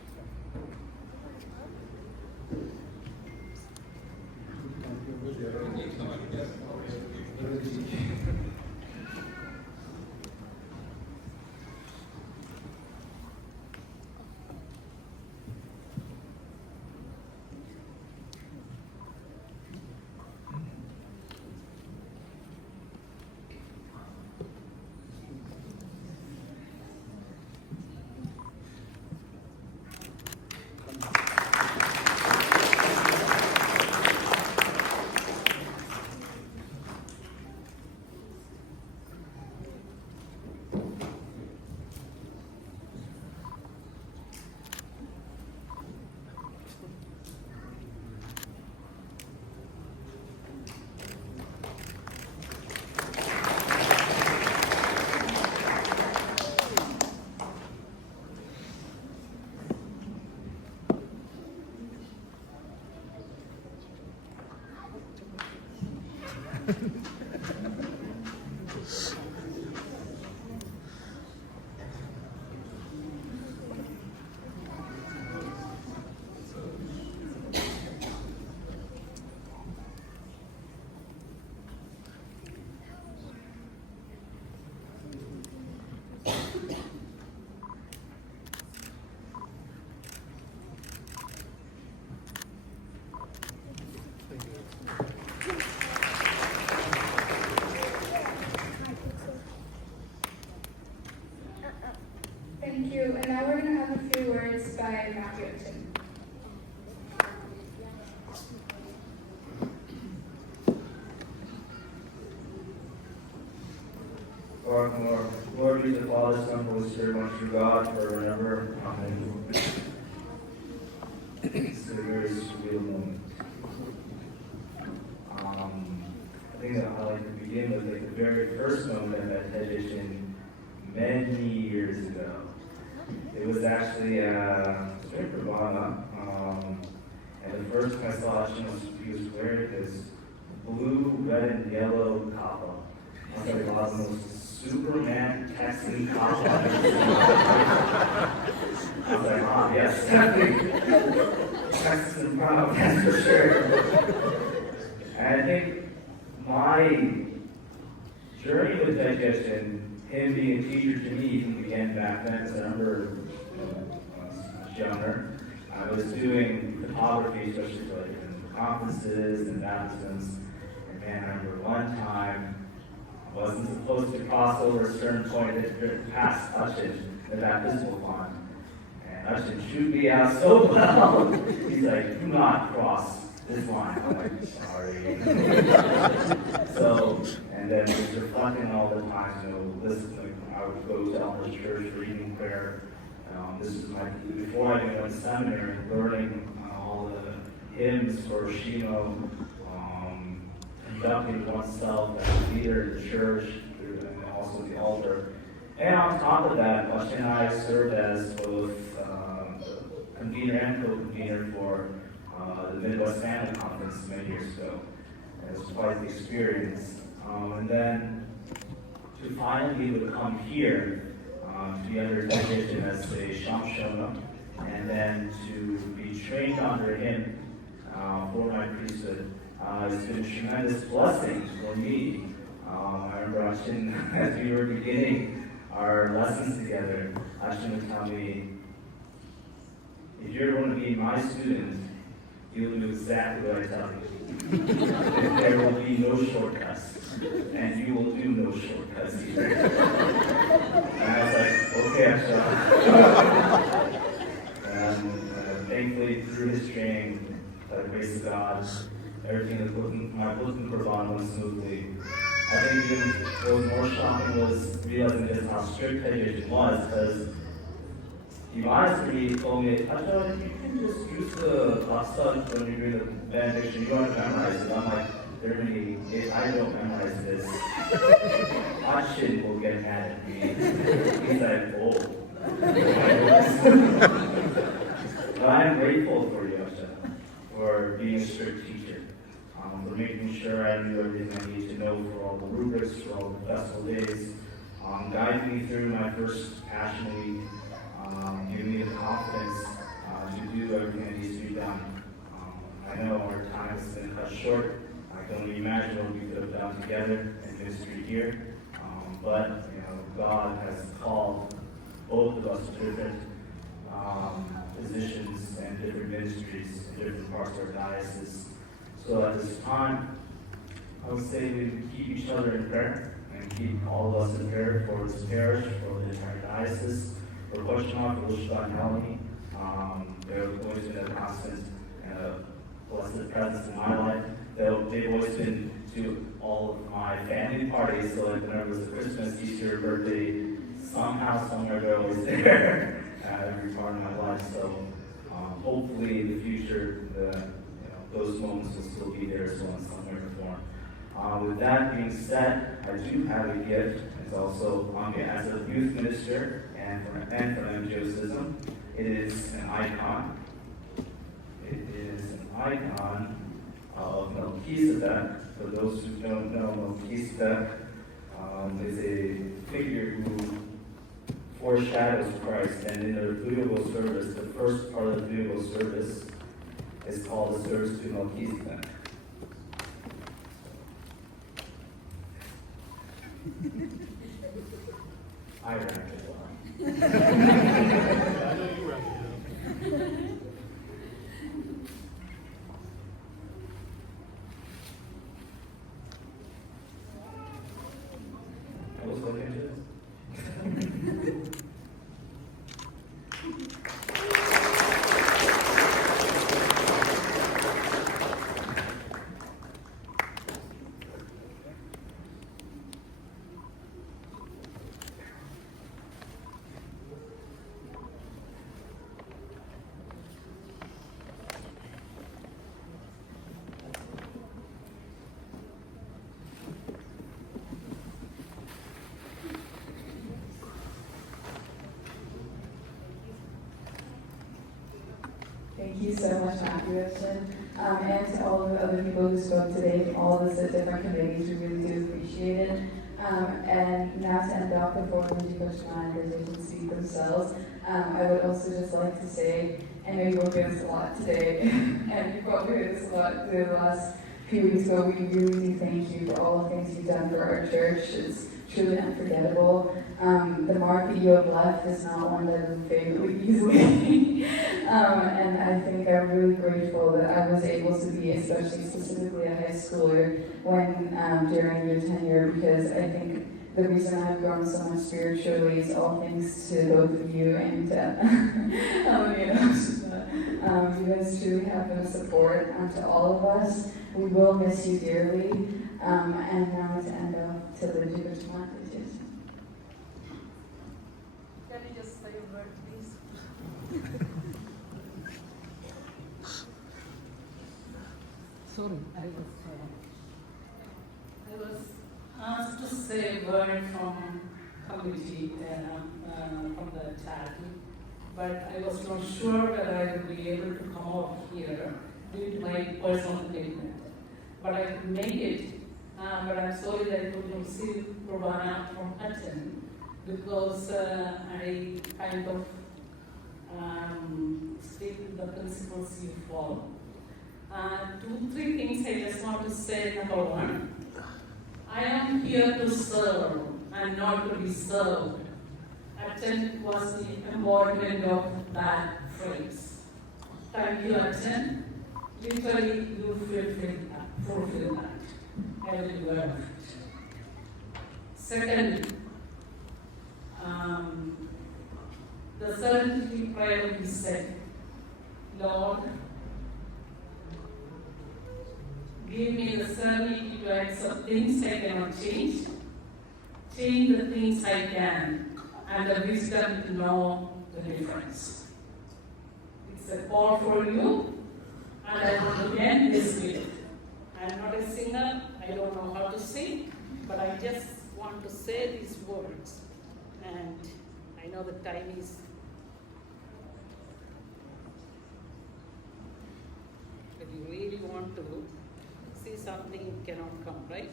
Thank you, and now we're going to have a few words by Matthew and Tim. Lord, be the Father, Son, Holy Spirit, one true God, forever. Amen. It's a very surreal moment. I think that I'd like to begin with like the very first moment that Teji many years ago. It was actually straight from Ghana, and the first time I saw him he was wearing this blue, red, and yellow kappa. I was like, wow, the most Superman Texan kappa I've ever seen. I was like, ah, yes, definitely. Texan proud, that's for sure. And I think my journey with digestion, him being a teacher to me, he began back then, because I remember when I was younger, I was doing photography, especially for like conferences and baptisms. And man, I remember one time, I wasn't supposed to cross over a certain point that past Ushin, the baptismal font. And Ushin chewed me out so well. He's like, do not cross this line. I'm like, sorry. So, and then just reflecting all the time, listening, I would go to Elmer's church for evening prayer. This is before I even went to seminary, learning all the hymns for Shino, conducting oneself as a leader in the church, and also the altar. And on top of that, Ushin and I served as both convener and co-convener for the Midwest Family Conference many years ago. It was quite the experience. And then to finally be able to come here, to be under Teji as a Shamshona, and then to be trained under him for my priesthood, it's been a tremendous blessing for me. I remember Ashin, as we were beginning our lessons together, Ashin would tell me, if you're going to be my student, you'll do exactly what I tell you. There will be no shortcuts, and you will do no shortcuts either. And I was like, okay, Asha. And thankfully, through his training, by the grace of God, everything, my Muslim Qurban went smoothly. I think what was more shocking was realizing just how strict Teji was, because he honestly told me, I thought you can just use the stuff when you're doing the benediction, you don't have to memorize it. I'm like, Germany, if I don't memorize this, Ashin will get mad at me. He's like, oh. But I'm grateful for you, Ashin, for being a strict teacher, for making sure I knew everything I needed to know for all the rubrics, for all the festival days, guiding me through my first Passion Week, giving me the confidence to do everything that needs to be done. I know our time has been cut short. I can only imagine what we could have done together in ministry here. But God has called both of us to different positions and different ministries in different parts of our diocese. So at this time, I would say we keep each other in prayer and keep all of us in prayer for this parish, for the entire diocese, for Koshima, for Lushka and Melanie. They've always been a constant and a blessed presence in my life. They've always been to all of my family parties, so like whenever it was a Christmas, Easter, birthday, somehow, somewhere they're always there every part of my life. So hopefully in the future, those moments will still be there as well in some way or form. With that being said, I do have a gift. It's also as a youth minister and for MGOsism. It is an icon. It is an icon of Melchizedek. For those who don't know, Melchizedek is a figure who foreshadows Christ. And in the Funeral service, the first part of the Funeral service is called the service to Melchizedek. I wrapped it well. I know you wrapped it up. I was looking into this. Thank you so much, Matthew, and to all the other people who spoke today from all the different committees. We really do appreciate it. And now to end off before Lindsay Bushman and they can speak themselves, I would also just like to say, I know you won't hear this a lot today, and you probably heard this a lot through the last few weeks, but we really do thank you for all the things you've done for our church. It's truly unforgettable. The mark that you have left is not one that will fade really easily. And I think I'm really grateful that I was able to be, especially specifically a high schooler, when during your tenure, because I think the reason I've grown so much spiritually is all thanks to both of you and you guys truly have been a support to all of us. We will miss you dearly. And now to end off to the Jewish messages. Can you just say a word, please? Sorry, I was asked to say a word from committee, from the charity, but I was not sure whether I would be able to come out here due to my personal commitment. But I could make it, but I'm sorry that I couldn't receive Pravana from Hutton because I kind of stick with the principles you follow. 2-3 things I just want to say. Number one, I am here to serve and not to be served. Hutton was the embodiment of that phrase. Thank you, Hutton. Literally, you fulfill that. Every word of it. Secondly, the serenity prayer we said, Lord, Give me the serenity to accept things I cannot change the things I can, and the wisdom to know the difference. It's a call for you, and I want to end this with. I'm not a singer, I don't know how to sing, but I just want to say these words. And I know the time is. If you really want to see something, it cannot come, right?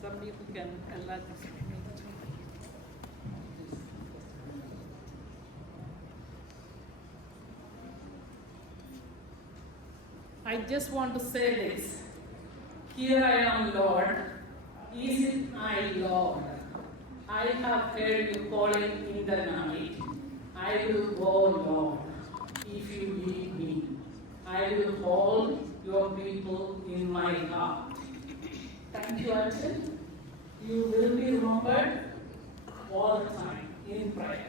Some people can enlarge. I just want to say this. Here I am, Lord. Is it I, Lord? I have heard you calling in the night. I will go, Lord, if you lead me. I will hold your people in my heart. Thank you, Arjun. You will be remembered all the time in prayer.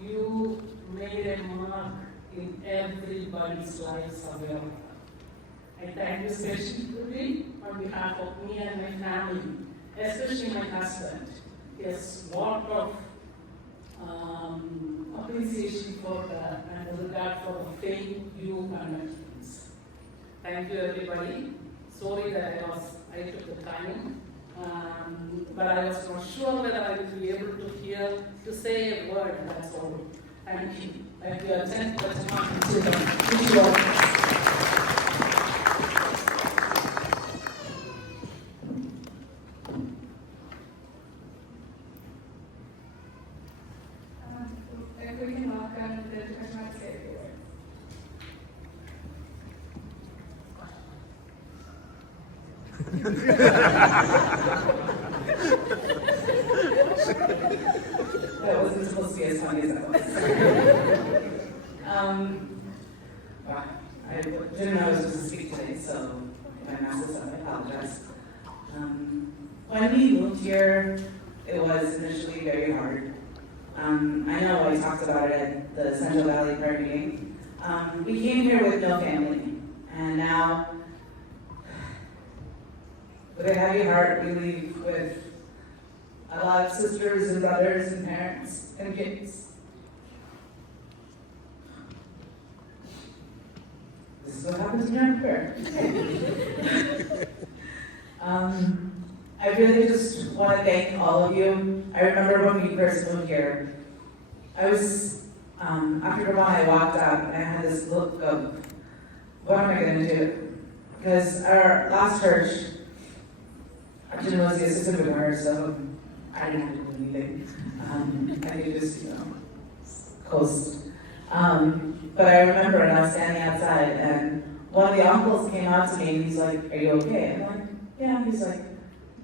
You made a mark in everybody's lives available. I thank you especially on behalf of me and my family, especially my husband. He has a lot of appreciation for that and regard for the faith you and my kids. Thank you, everybody. Sorry that I took the time, but I was not sure whether I would be able to say a word. That's all. Thank you. Thank you. I'll send to you. If we can welcome the Department of State Award. That wasn't supposed to be as funny as that was. I didn't know I was supposed to speak today, so if I messed this up, I apologize. When we moved here, it was initially very hard. I know I talked about it at the Central Valley prayer meeting. We came here with no family, and now, with a heavy heart, we leave with a lot of sisters and brothers and parents and kids. This is what happens in our prayer. I really just want to thank all of you. I remember when we first moved here, I was, after a while I walked up and I had this look of, what am I going to do? Because our last church, I didn't was the assistant with her, so I didn't have to do anything. I could just, coast. But I remember when I was standing outside and one of the uncles came out to me and he's like, "Are you okay?" I'm like, "Yeah." He's like,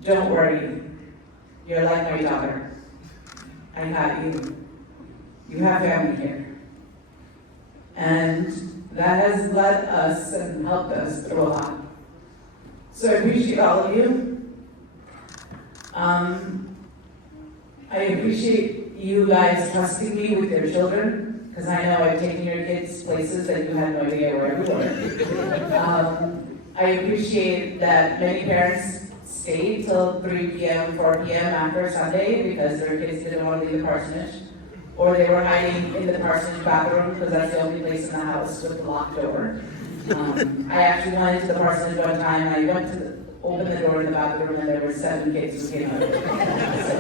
"Don't worry. You're like my daughter. I got you. You have family here." And that has led us and helped us through a lot. So I appreciate all of you. I appreciate you guys trusting me with your children, because I know I've taken your kids places that you had no idea where we were. I appreciate that many parents stayed till 3 p.m., 4 p.m. after Sunday because their kids didn't want to leave the parsonage, or they were hiding in the parsonage bathroom because that's the only place in the house with the locked door. I actually went into the parsonage one time, and I went to open the door in the bathroom, and there were 7 kids who came out. So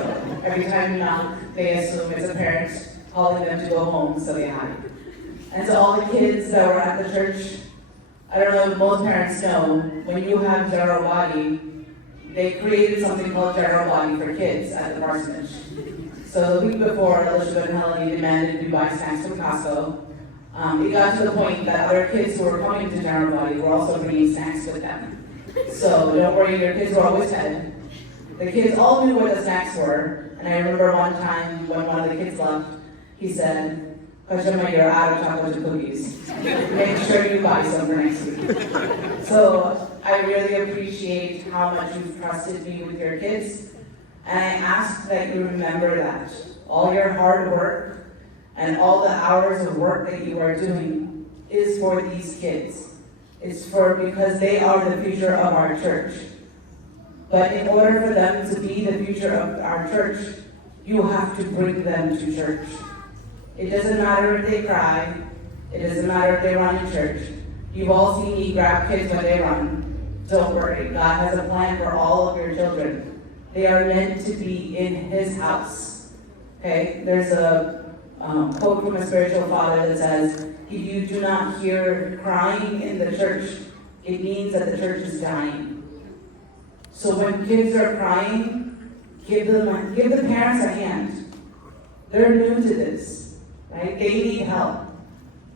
every time you knock, they assume it's a parent calling them to go home, so they hide. And so all the kids that were at the church, I don't know if most parents know, when you have general body, they created something called general body for kids at the parsonage. So the week before, Elizabeth and Melanie demanded we buy snacks from Costco. It got to the point that other kids who were coming to general body were also bringing snacks with them. So don't worry, your kids were always fed. The kids all knew what the snacks were, and I remember one time when one of the kids left, he said, "Kashima, you're out of chocolate chip cookies. Make sure you buy some for next week." So I really appreciate how much you've trusted me with your kids, and I ask that you remember that. All your hard work and all the hours of work that you are doing is for these kids. It's because they are the future of our church. But in order for them to be the future of our church, you have to bring them to church. It doesn't matter if they cry. It doesn't matter if they run in church. You've all seen me grab kids when they run. Don't worry, God has a plan for all of your children. They are meant to be in His house. Okay? There's a quote from a spiritual father that says, if you do not hear crying in the church, it means that the church is dying. So when kids are crying, give the parents a hand. They're new to this, right? They need help.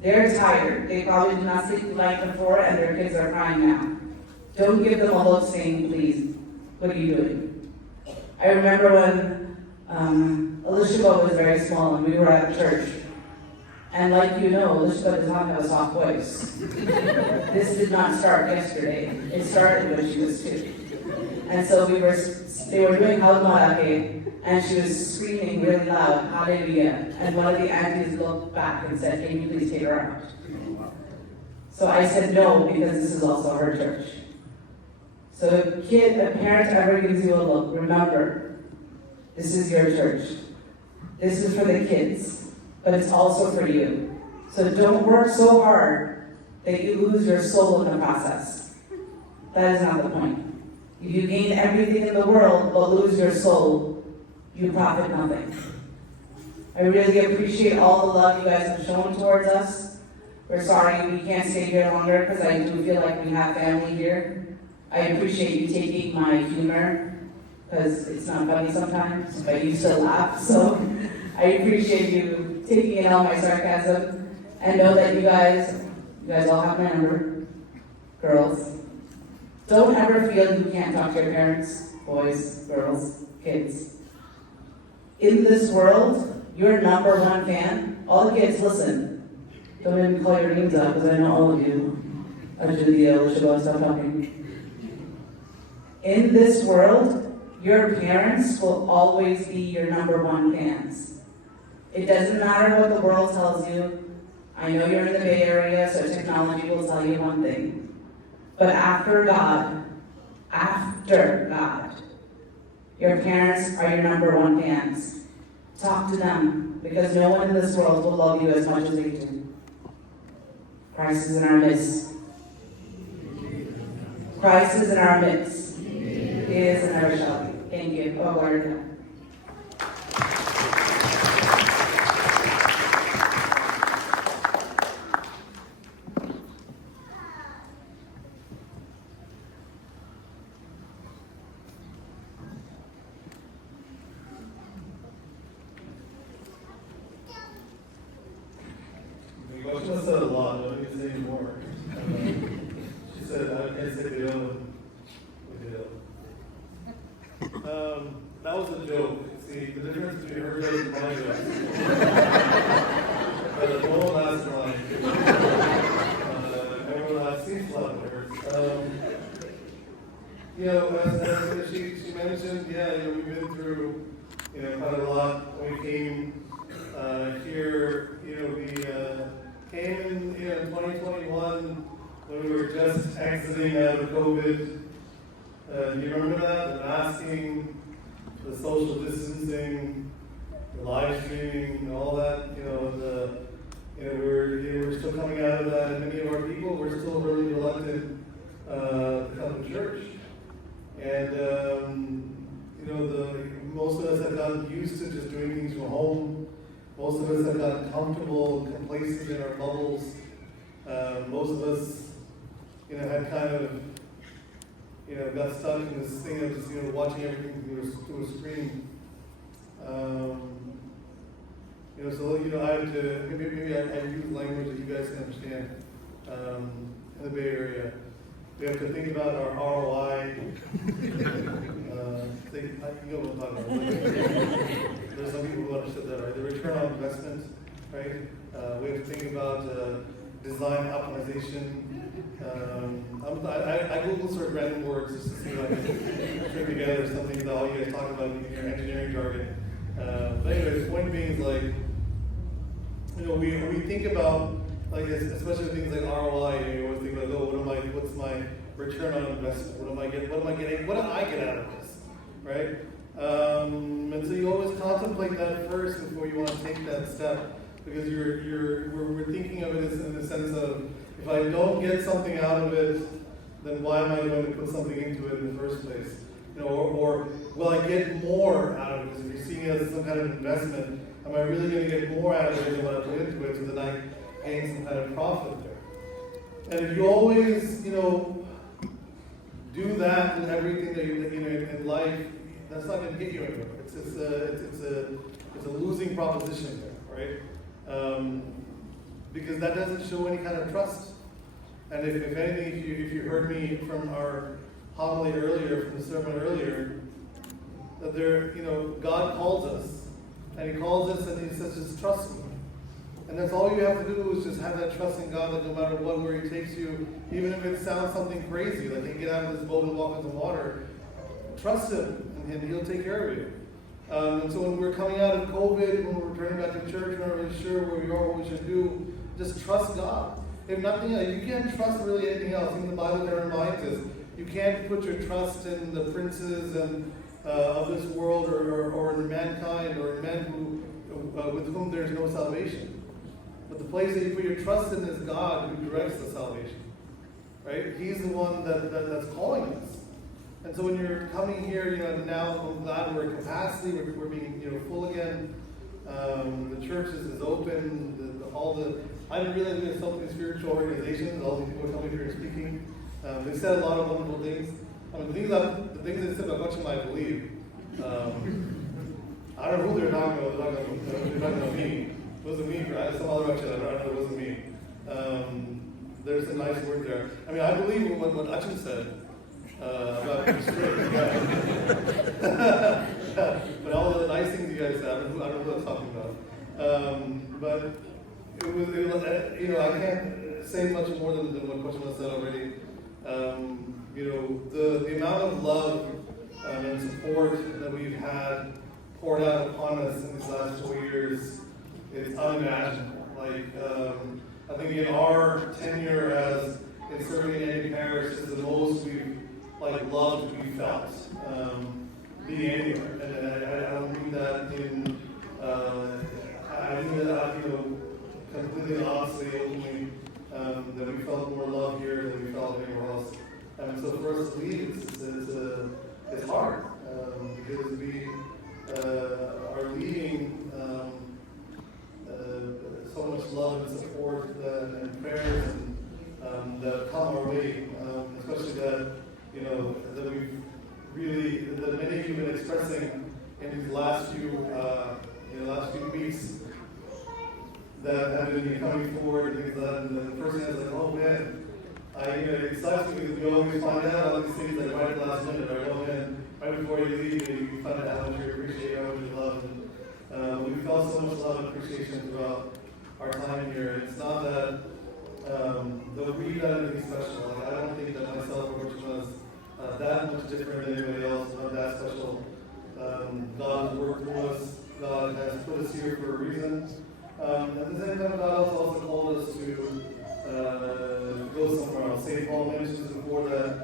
They're tired. They probably do not sleep the night before, and their kids are crying now. Don't give them a look saying, please, what are you doing? I remember when Elishaba was very small and we were at church. And like you know, Elishaba does not have a soft voice. This did not start yesterday. It started when she was 2. And so they were doing Halmarake, and she was screaming really loud, hallelujah. And one of the aunties looked back and said, can you please take her out? So I said no, because this is also her church. So if a parent ever gives you a look, remember, this is your church. This is for the kids, but it's also for you. So don't work so hard that you lose your soul in the process. That is not the point. If you gain everything in the world but lose your soul, you profit nothing. I really appreciate all the love you guys have shown towards us. We're sorry we can't stay here longer because I do feel like we have family here. I appreciate you taking my humor, because it's not funny sometimes, but you still laugh. So I appreciate you taking in all my sarcasm, and know that you guys all have my number, girls. Don't ever feel you can't talk to your parents, boys, girls, kids. In this world, your number one fan, all the kids, listen. Don't even call your names out, because I know all of you. Julia, Shabbat, stop talking. In this world, your parents will always be your number one fans. It doesn't matter what the world tells you. I know you're in the Bay Area, so technology will tell you one thing. But after God, your parents are your number one fans. Talk to them, because no one in this world will love you as much as they do. Christ is in our midst. Christ is in our midst. He is and never shall be. Thank you. Oh, Lord. She said a lot, don't need to say any more. She said, I can't say the other. That was a joke. See, the difference between her joke and my joke. The whole last line. Everyone last seems a lot hurt. As she mentioned, we've been through, quite a lot. When we came here, we came in 2021 when we were just exiting out of COVID. Do you remember that? The masking, the social distancing, the live streaming, and all that. We're still coming out of that, and many of our people were still really reluctant to come to church. And most of us have gotten used to just doing things from home. Most of us have gotten comfortable, complacent in our bubbles. Most of us, had kind of, got stuck in this thing of just, watching everything through a screen. I have to, maybe I use language that you guys can understand. In the Bay Area, we have to think about our ROI. You know what I'm talking about. There's some people who understood that, right? The return on investment, right? We have to think about design optimization. I Google search random words just to see if I can string together something that all you guys talk about in your engineering jargon. But anyways, point being is we think about, like, especially things like ROI, you always think like, oh, what's my return on investment? What am I getting, what do I get out of this, right? And so you always contemplate that first before you want to take that step, because we're thinking of it in the sense of, if I don't get something out of it, then why am I going to put something into it in the first place? Or will I get more out of it? Because if you're seeing it as some kind of investment, am I really going to get more out of it than what I put into it, so that I gain some kind of profit there? And if you always, do that with everything that you in life, that's not going to get you anywhere. It's a losing proposition there, right? Because that doesn't show any kind of trust. And if anything, if you heard me from our homily earlier, from the sermon earlier, that God calls us, and He calls us, and He says, just trust me. And that's all you have to do, is just have that trust in God, that no matter what, where He takes you, even if it sounds something crazy, like you get out of this boat and walk into water, trust Him, and He'll take care of you. And so when we're coming out of COVID, when we're returning back to church, we're not really sure where we are, what we should do, just trust God. If nothing else, you can't trust really anything else. Even the Bible there reminds us, you can't put your trust in the princes and of this world, or in mankind, or in men with whom there's no salvation. But the place that you put your trust in is God, who directs the salvation. Right? He's the one that's calling us. And so when you're coming here, now I'm glad we're at capacity, we're being full again. The church is open. I didn't realize we had so many spiritual organizations. All these people are coming here and speaking. They said a lot of wonderful things. The things they said about Coach, I believe. I don't know who they're talking about. They're talking about me. It wasn't me. Some other option. I don't know. It wasn't me. There's a nice word there. I believe what Achin said about the spirit. But all the nice things you guys have, I don't know what I'm talking about. But I can't say much more than what Coach said already. The amount of love and support that we've had poured out upon us in these last 4 years is unimaginable. I think in our tenure as in serving in any parish is the most we've loved to be felt, being anywhere. And I don't mean that I mean that completely honestly, openly, that we felt more love here than we felt anywhere else. And so for us to leave, it's hard, because we are leading so much love and support and prayers that come our way, especially that we've really, that many of you have been expressing in these last few weeks, that have been coming forward and things like that. And the person is like, oh man, it sucks because we always find out all these things right at the last minute, right? Oh man, right before you leave, you find out how much you appreciate, how much you love. And we felt so much love and appreciation throughout our time here. It's not that we've done anything special. I don't think that myself or Rich was that much different than anybody else, not that special. God has worked through us. God has put us here for a reason. At the same time, God has also called us to go somewhere else. St. Paul mentions before that,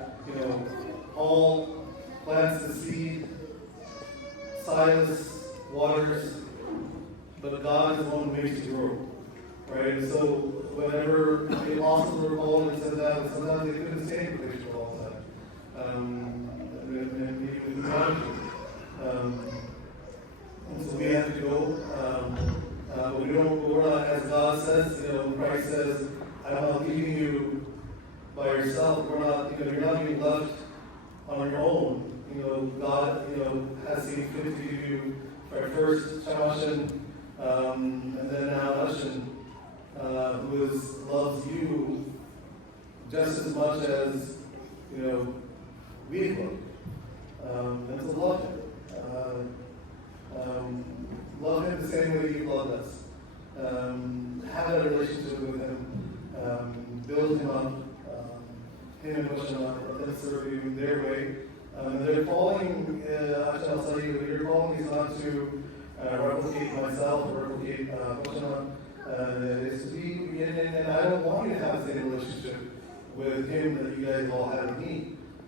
Paul plants the seed, Silas waters, but God is the one who makes it grow. Right? And so whenever the apostles were called and said that, sometimes they couldn't stay in the place for all the time. And so we have to go. But we're not, as God says, Christ says, I'm not leaving you by yourself. We're not, you're not being left on your own. God, has seen fit to give you first Chamashin, and then now Ashin, who loves you just as much as, we love. And so love him. Love him the same way you love us. Have that relationship with him. Build him up. Him and push him up. Let them serve you in their way. They're calling, actually I'll tell you, your calling is not to replicate myself or replicate Pushma. It's to be, and I don't want you to have the same relationship with him that you guys all have with me.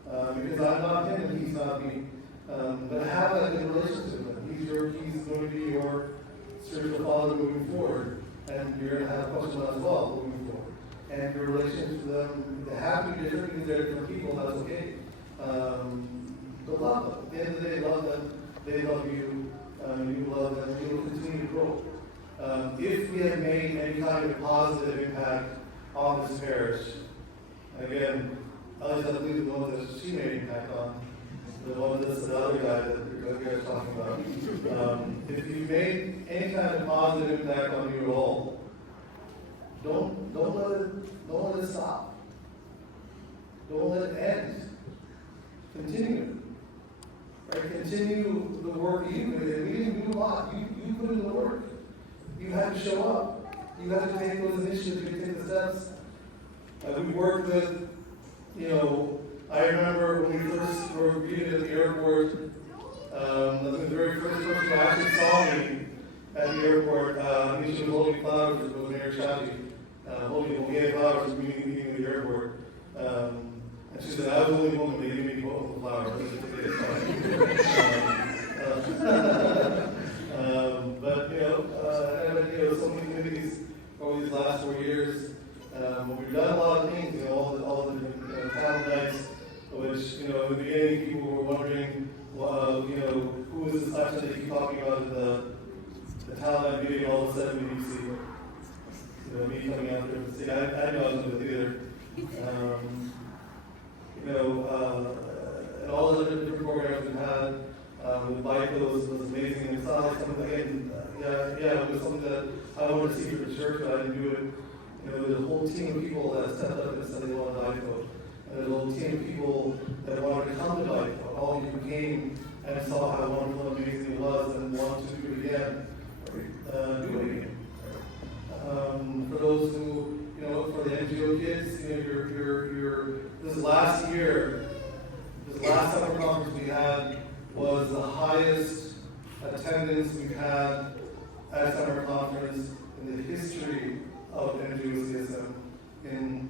Because I'm not him and he's not me. But have a good relationship with him. He's going to be your spiritual father moving forward. And you're going to have a question as well moving forward. And your relationship with them, they have to be different because they're different people, that's okay. But love them. At the end of the day, love them. They love you. You love them. You will continue to grow. If we have made any kind of positive impact on this parish, again, I believe the one that she made impact on, the one that's the other guy that you guys are talking about. If you've made any kind of positive impact on you at all, don't let it stop. Don't let it end. Continue. Right? Continue the work you did. We didn't do a lot. You put in the work. You had to show up. You had to take those initiatives. You take the steps. We worked with, I remember when we first were greeted at the airport, the very first person who actually saw me at the airport, I think she was holding flowers, it was Mayor Chachi, holding bouquet of flowers at the airport. And she said, I was the only woman that gave me both the flowers. But so many communities over these last 4 years, we've done a lot of things, all the different talent nights, which, in the beginning people were wondering, who is this action that you keep talking about the talent night meeting, all of a sudden we see, me coming out there and saying, I know I was with either. And all the different programs we had with Lycos was amazing. And it's not like something, again, it was something that I wanted to see for the church, but I didn't do it. There's a whole team of people that stepped up and said they wanted Lycos. And there's a whole team of people that wanted to come to Lycos. All of you came and saw how wonderful and amazing it was and wanted to do it again. Do it again. For those who, for the NGO kids, this last year, this last summer conference we had was the highest attendance we've had at summer conference in the history of NGO CSM in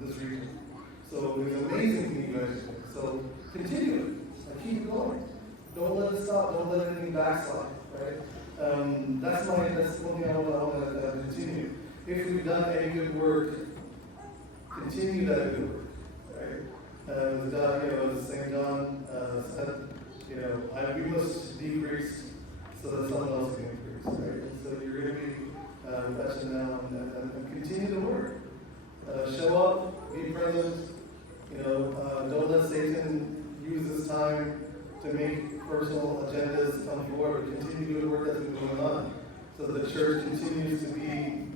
this region. So it was amazing thing you guys did. So continue it and keep it going. Don't let it stop. Don't let anything backslide. Right? That's one thing I want to continue. If we've done any good work, continue that good work. Right? As St. John said, we must decrease so that someone else can increase. Right? So you're going to be touching now and continue the work. Show up, be present. Don't let Satan use this time to make personal agendas come forward. Continue to do the work that's been going on, so the church continues to be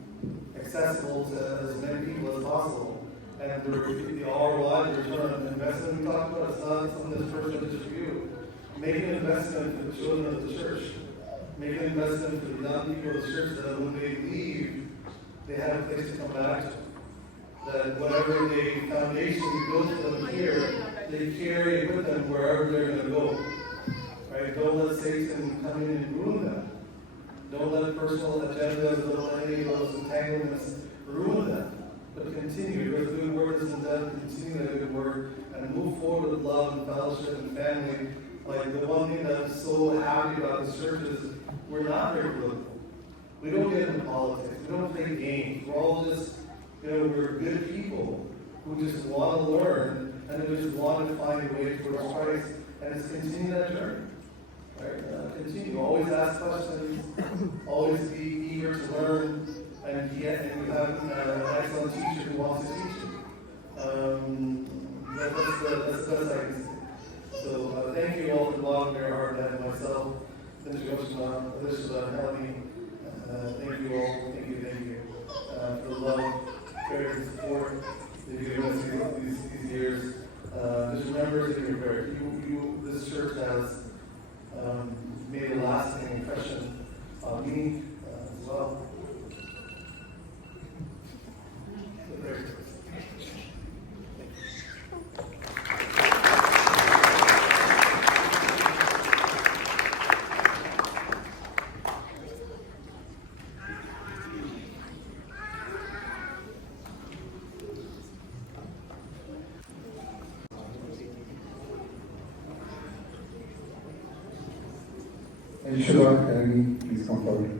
accessible to as many people as possible. And the ROI, the return on investment we talked about, it's not something that's personal just for you. Make an investment for the children of the church. Make an investment for the young people of the church that when they leave, they have a place to come back to. That whatever the foundation we built for them here, they carry it with them wherever they're going to go. Right? Don't let Satan come in and ruin them. Don't let personal agendas, don't let any of those entanglements ruin them. But continue. There's good work that's been done. Continue that good work and move forward with love and fellowship and family. Like the one thing that I'm so happy about this church is we're not very political. We don't get into politics. We don't play games. We're all just, we're good people who just want to learn and who just want to find a way towards Christ. And it's continue that journey. Right? Continue. Always ask questions. Always be eager to learn. And you have an excellent teacher who wants to teach you. That's the best I can say. So thank you all for the bottom of your heart and myself. Thank you, Melanie. Thank you all. Thank you. For the love, care, and support that you've given us these years. Just remember that you're very, this church has made a lasting impression on me as well. Shubha, Eleni, please come forward.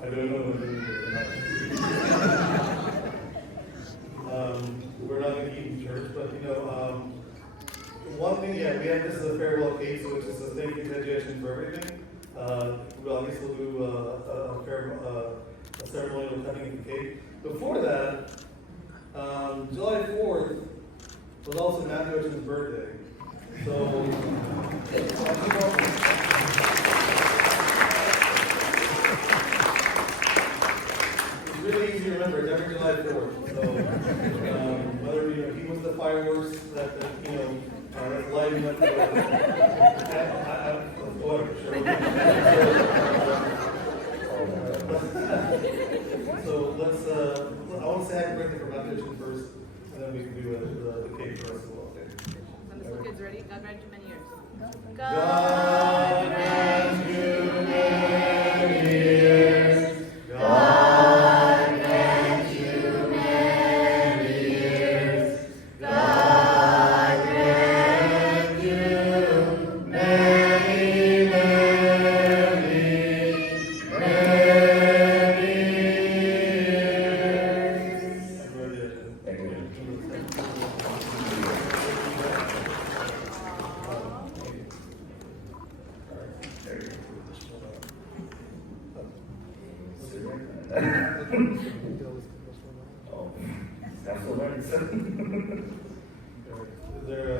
I don't know whether we're not going to eat in church, but one thing, we have this as a farewell cake, so it's just a thank you Teji for everything. Well, I guess we'll do a ceremonial cutting of the cake. Before that, July 4th was also Matthew Hutchins' birthday. So, it's really easy to remember, it's every July 4th. So, whether he was the fireworks that that's lighting up whatever, sure. So let's, I want to say happy birthday for Matthew Hutchins first, and then we can do the cake for us as well. Okay. And the school kids ready? God grant you many years. God grant you many years. God grant you many years. God grant you many, many, many years. Thank you. Oh, that's the right. Is there a,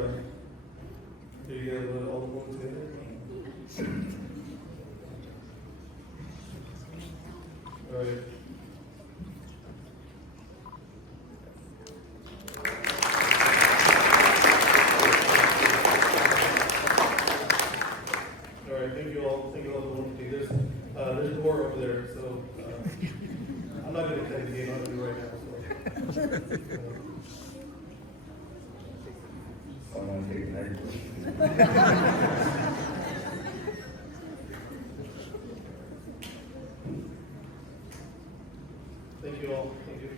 do you guys want all the ones together? All right. All right, thank you all for wanting to do this. There's more over there, so I'm not going to cut the game, I'm going to do it right now. So. Someone take that. Thank you all. Thank you.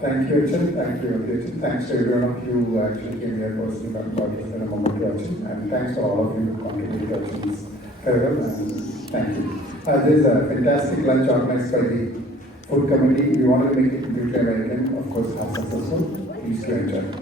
Thank you, Archon. Thank you, Archon. Thanks to every one of you who actually came here personally and participated in a moment to Archon. And thanks to all of you who contributed to Archon's farewell. And thank you. There's a fantastic lunch organized by the food committee. We wanted to make it Nuclear American, of course, how successful. Please do enjoy.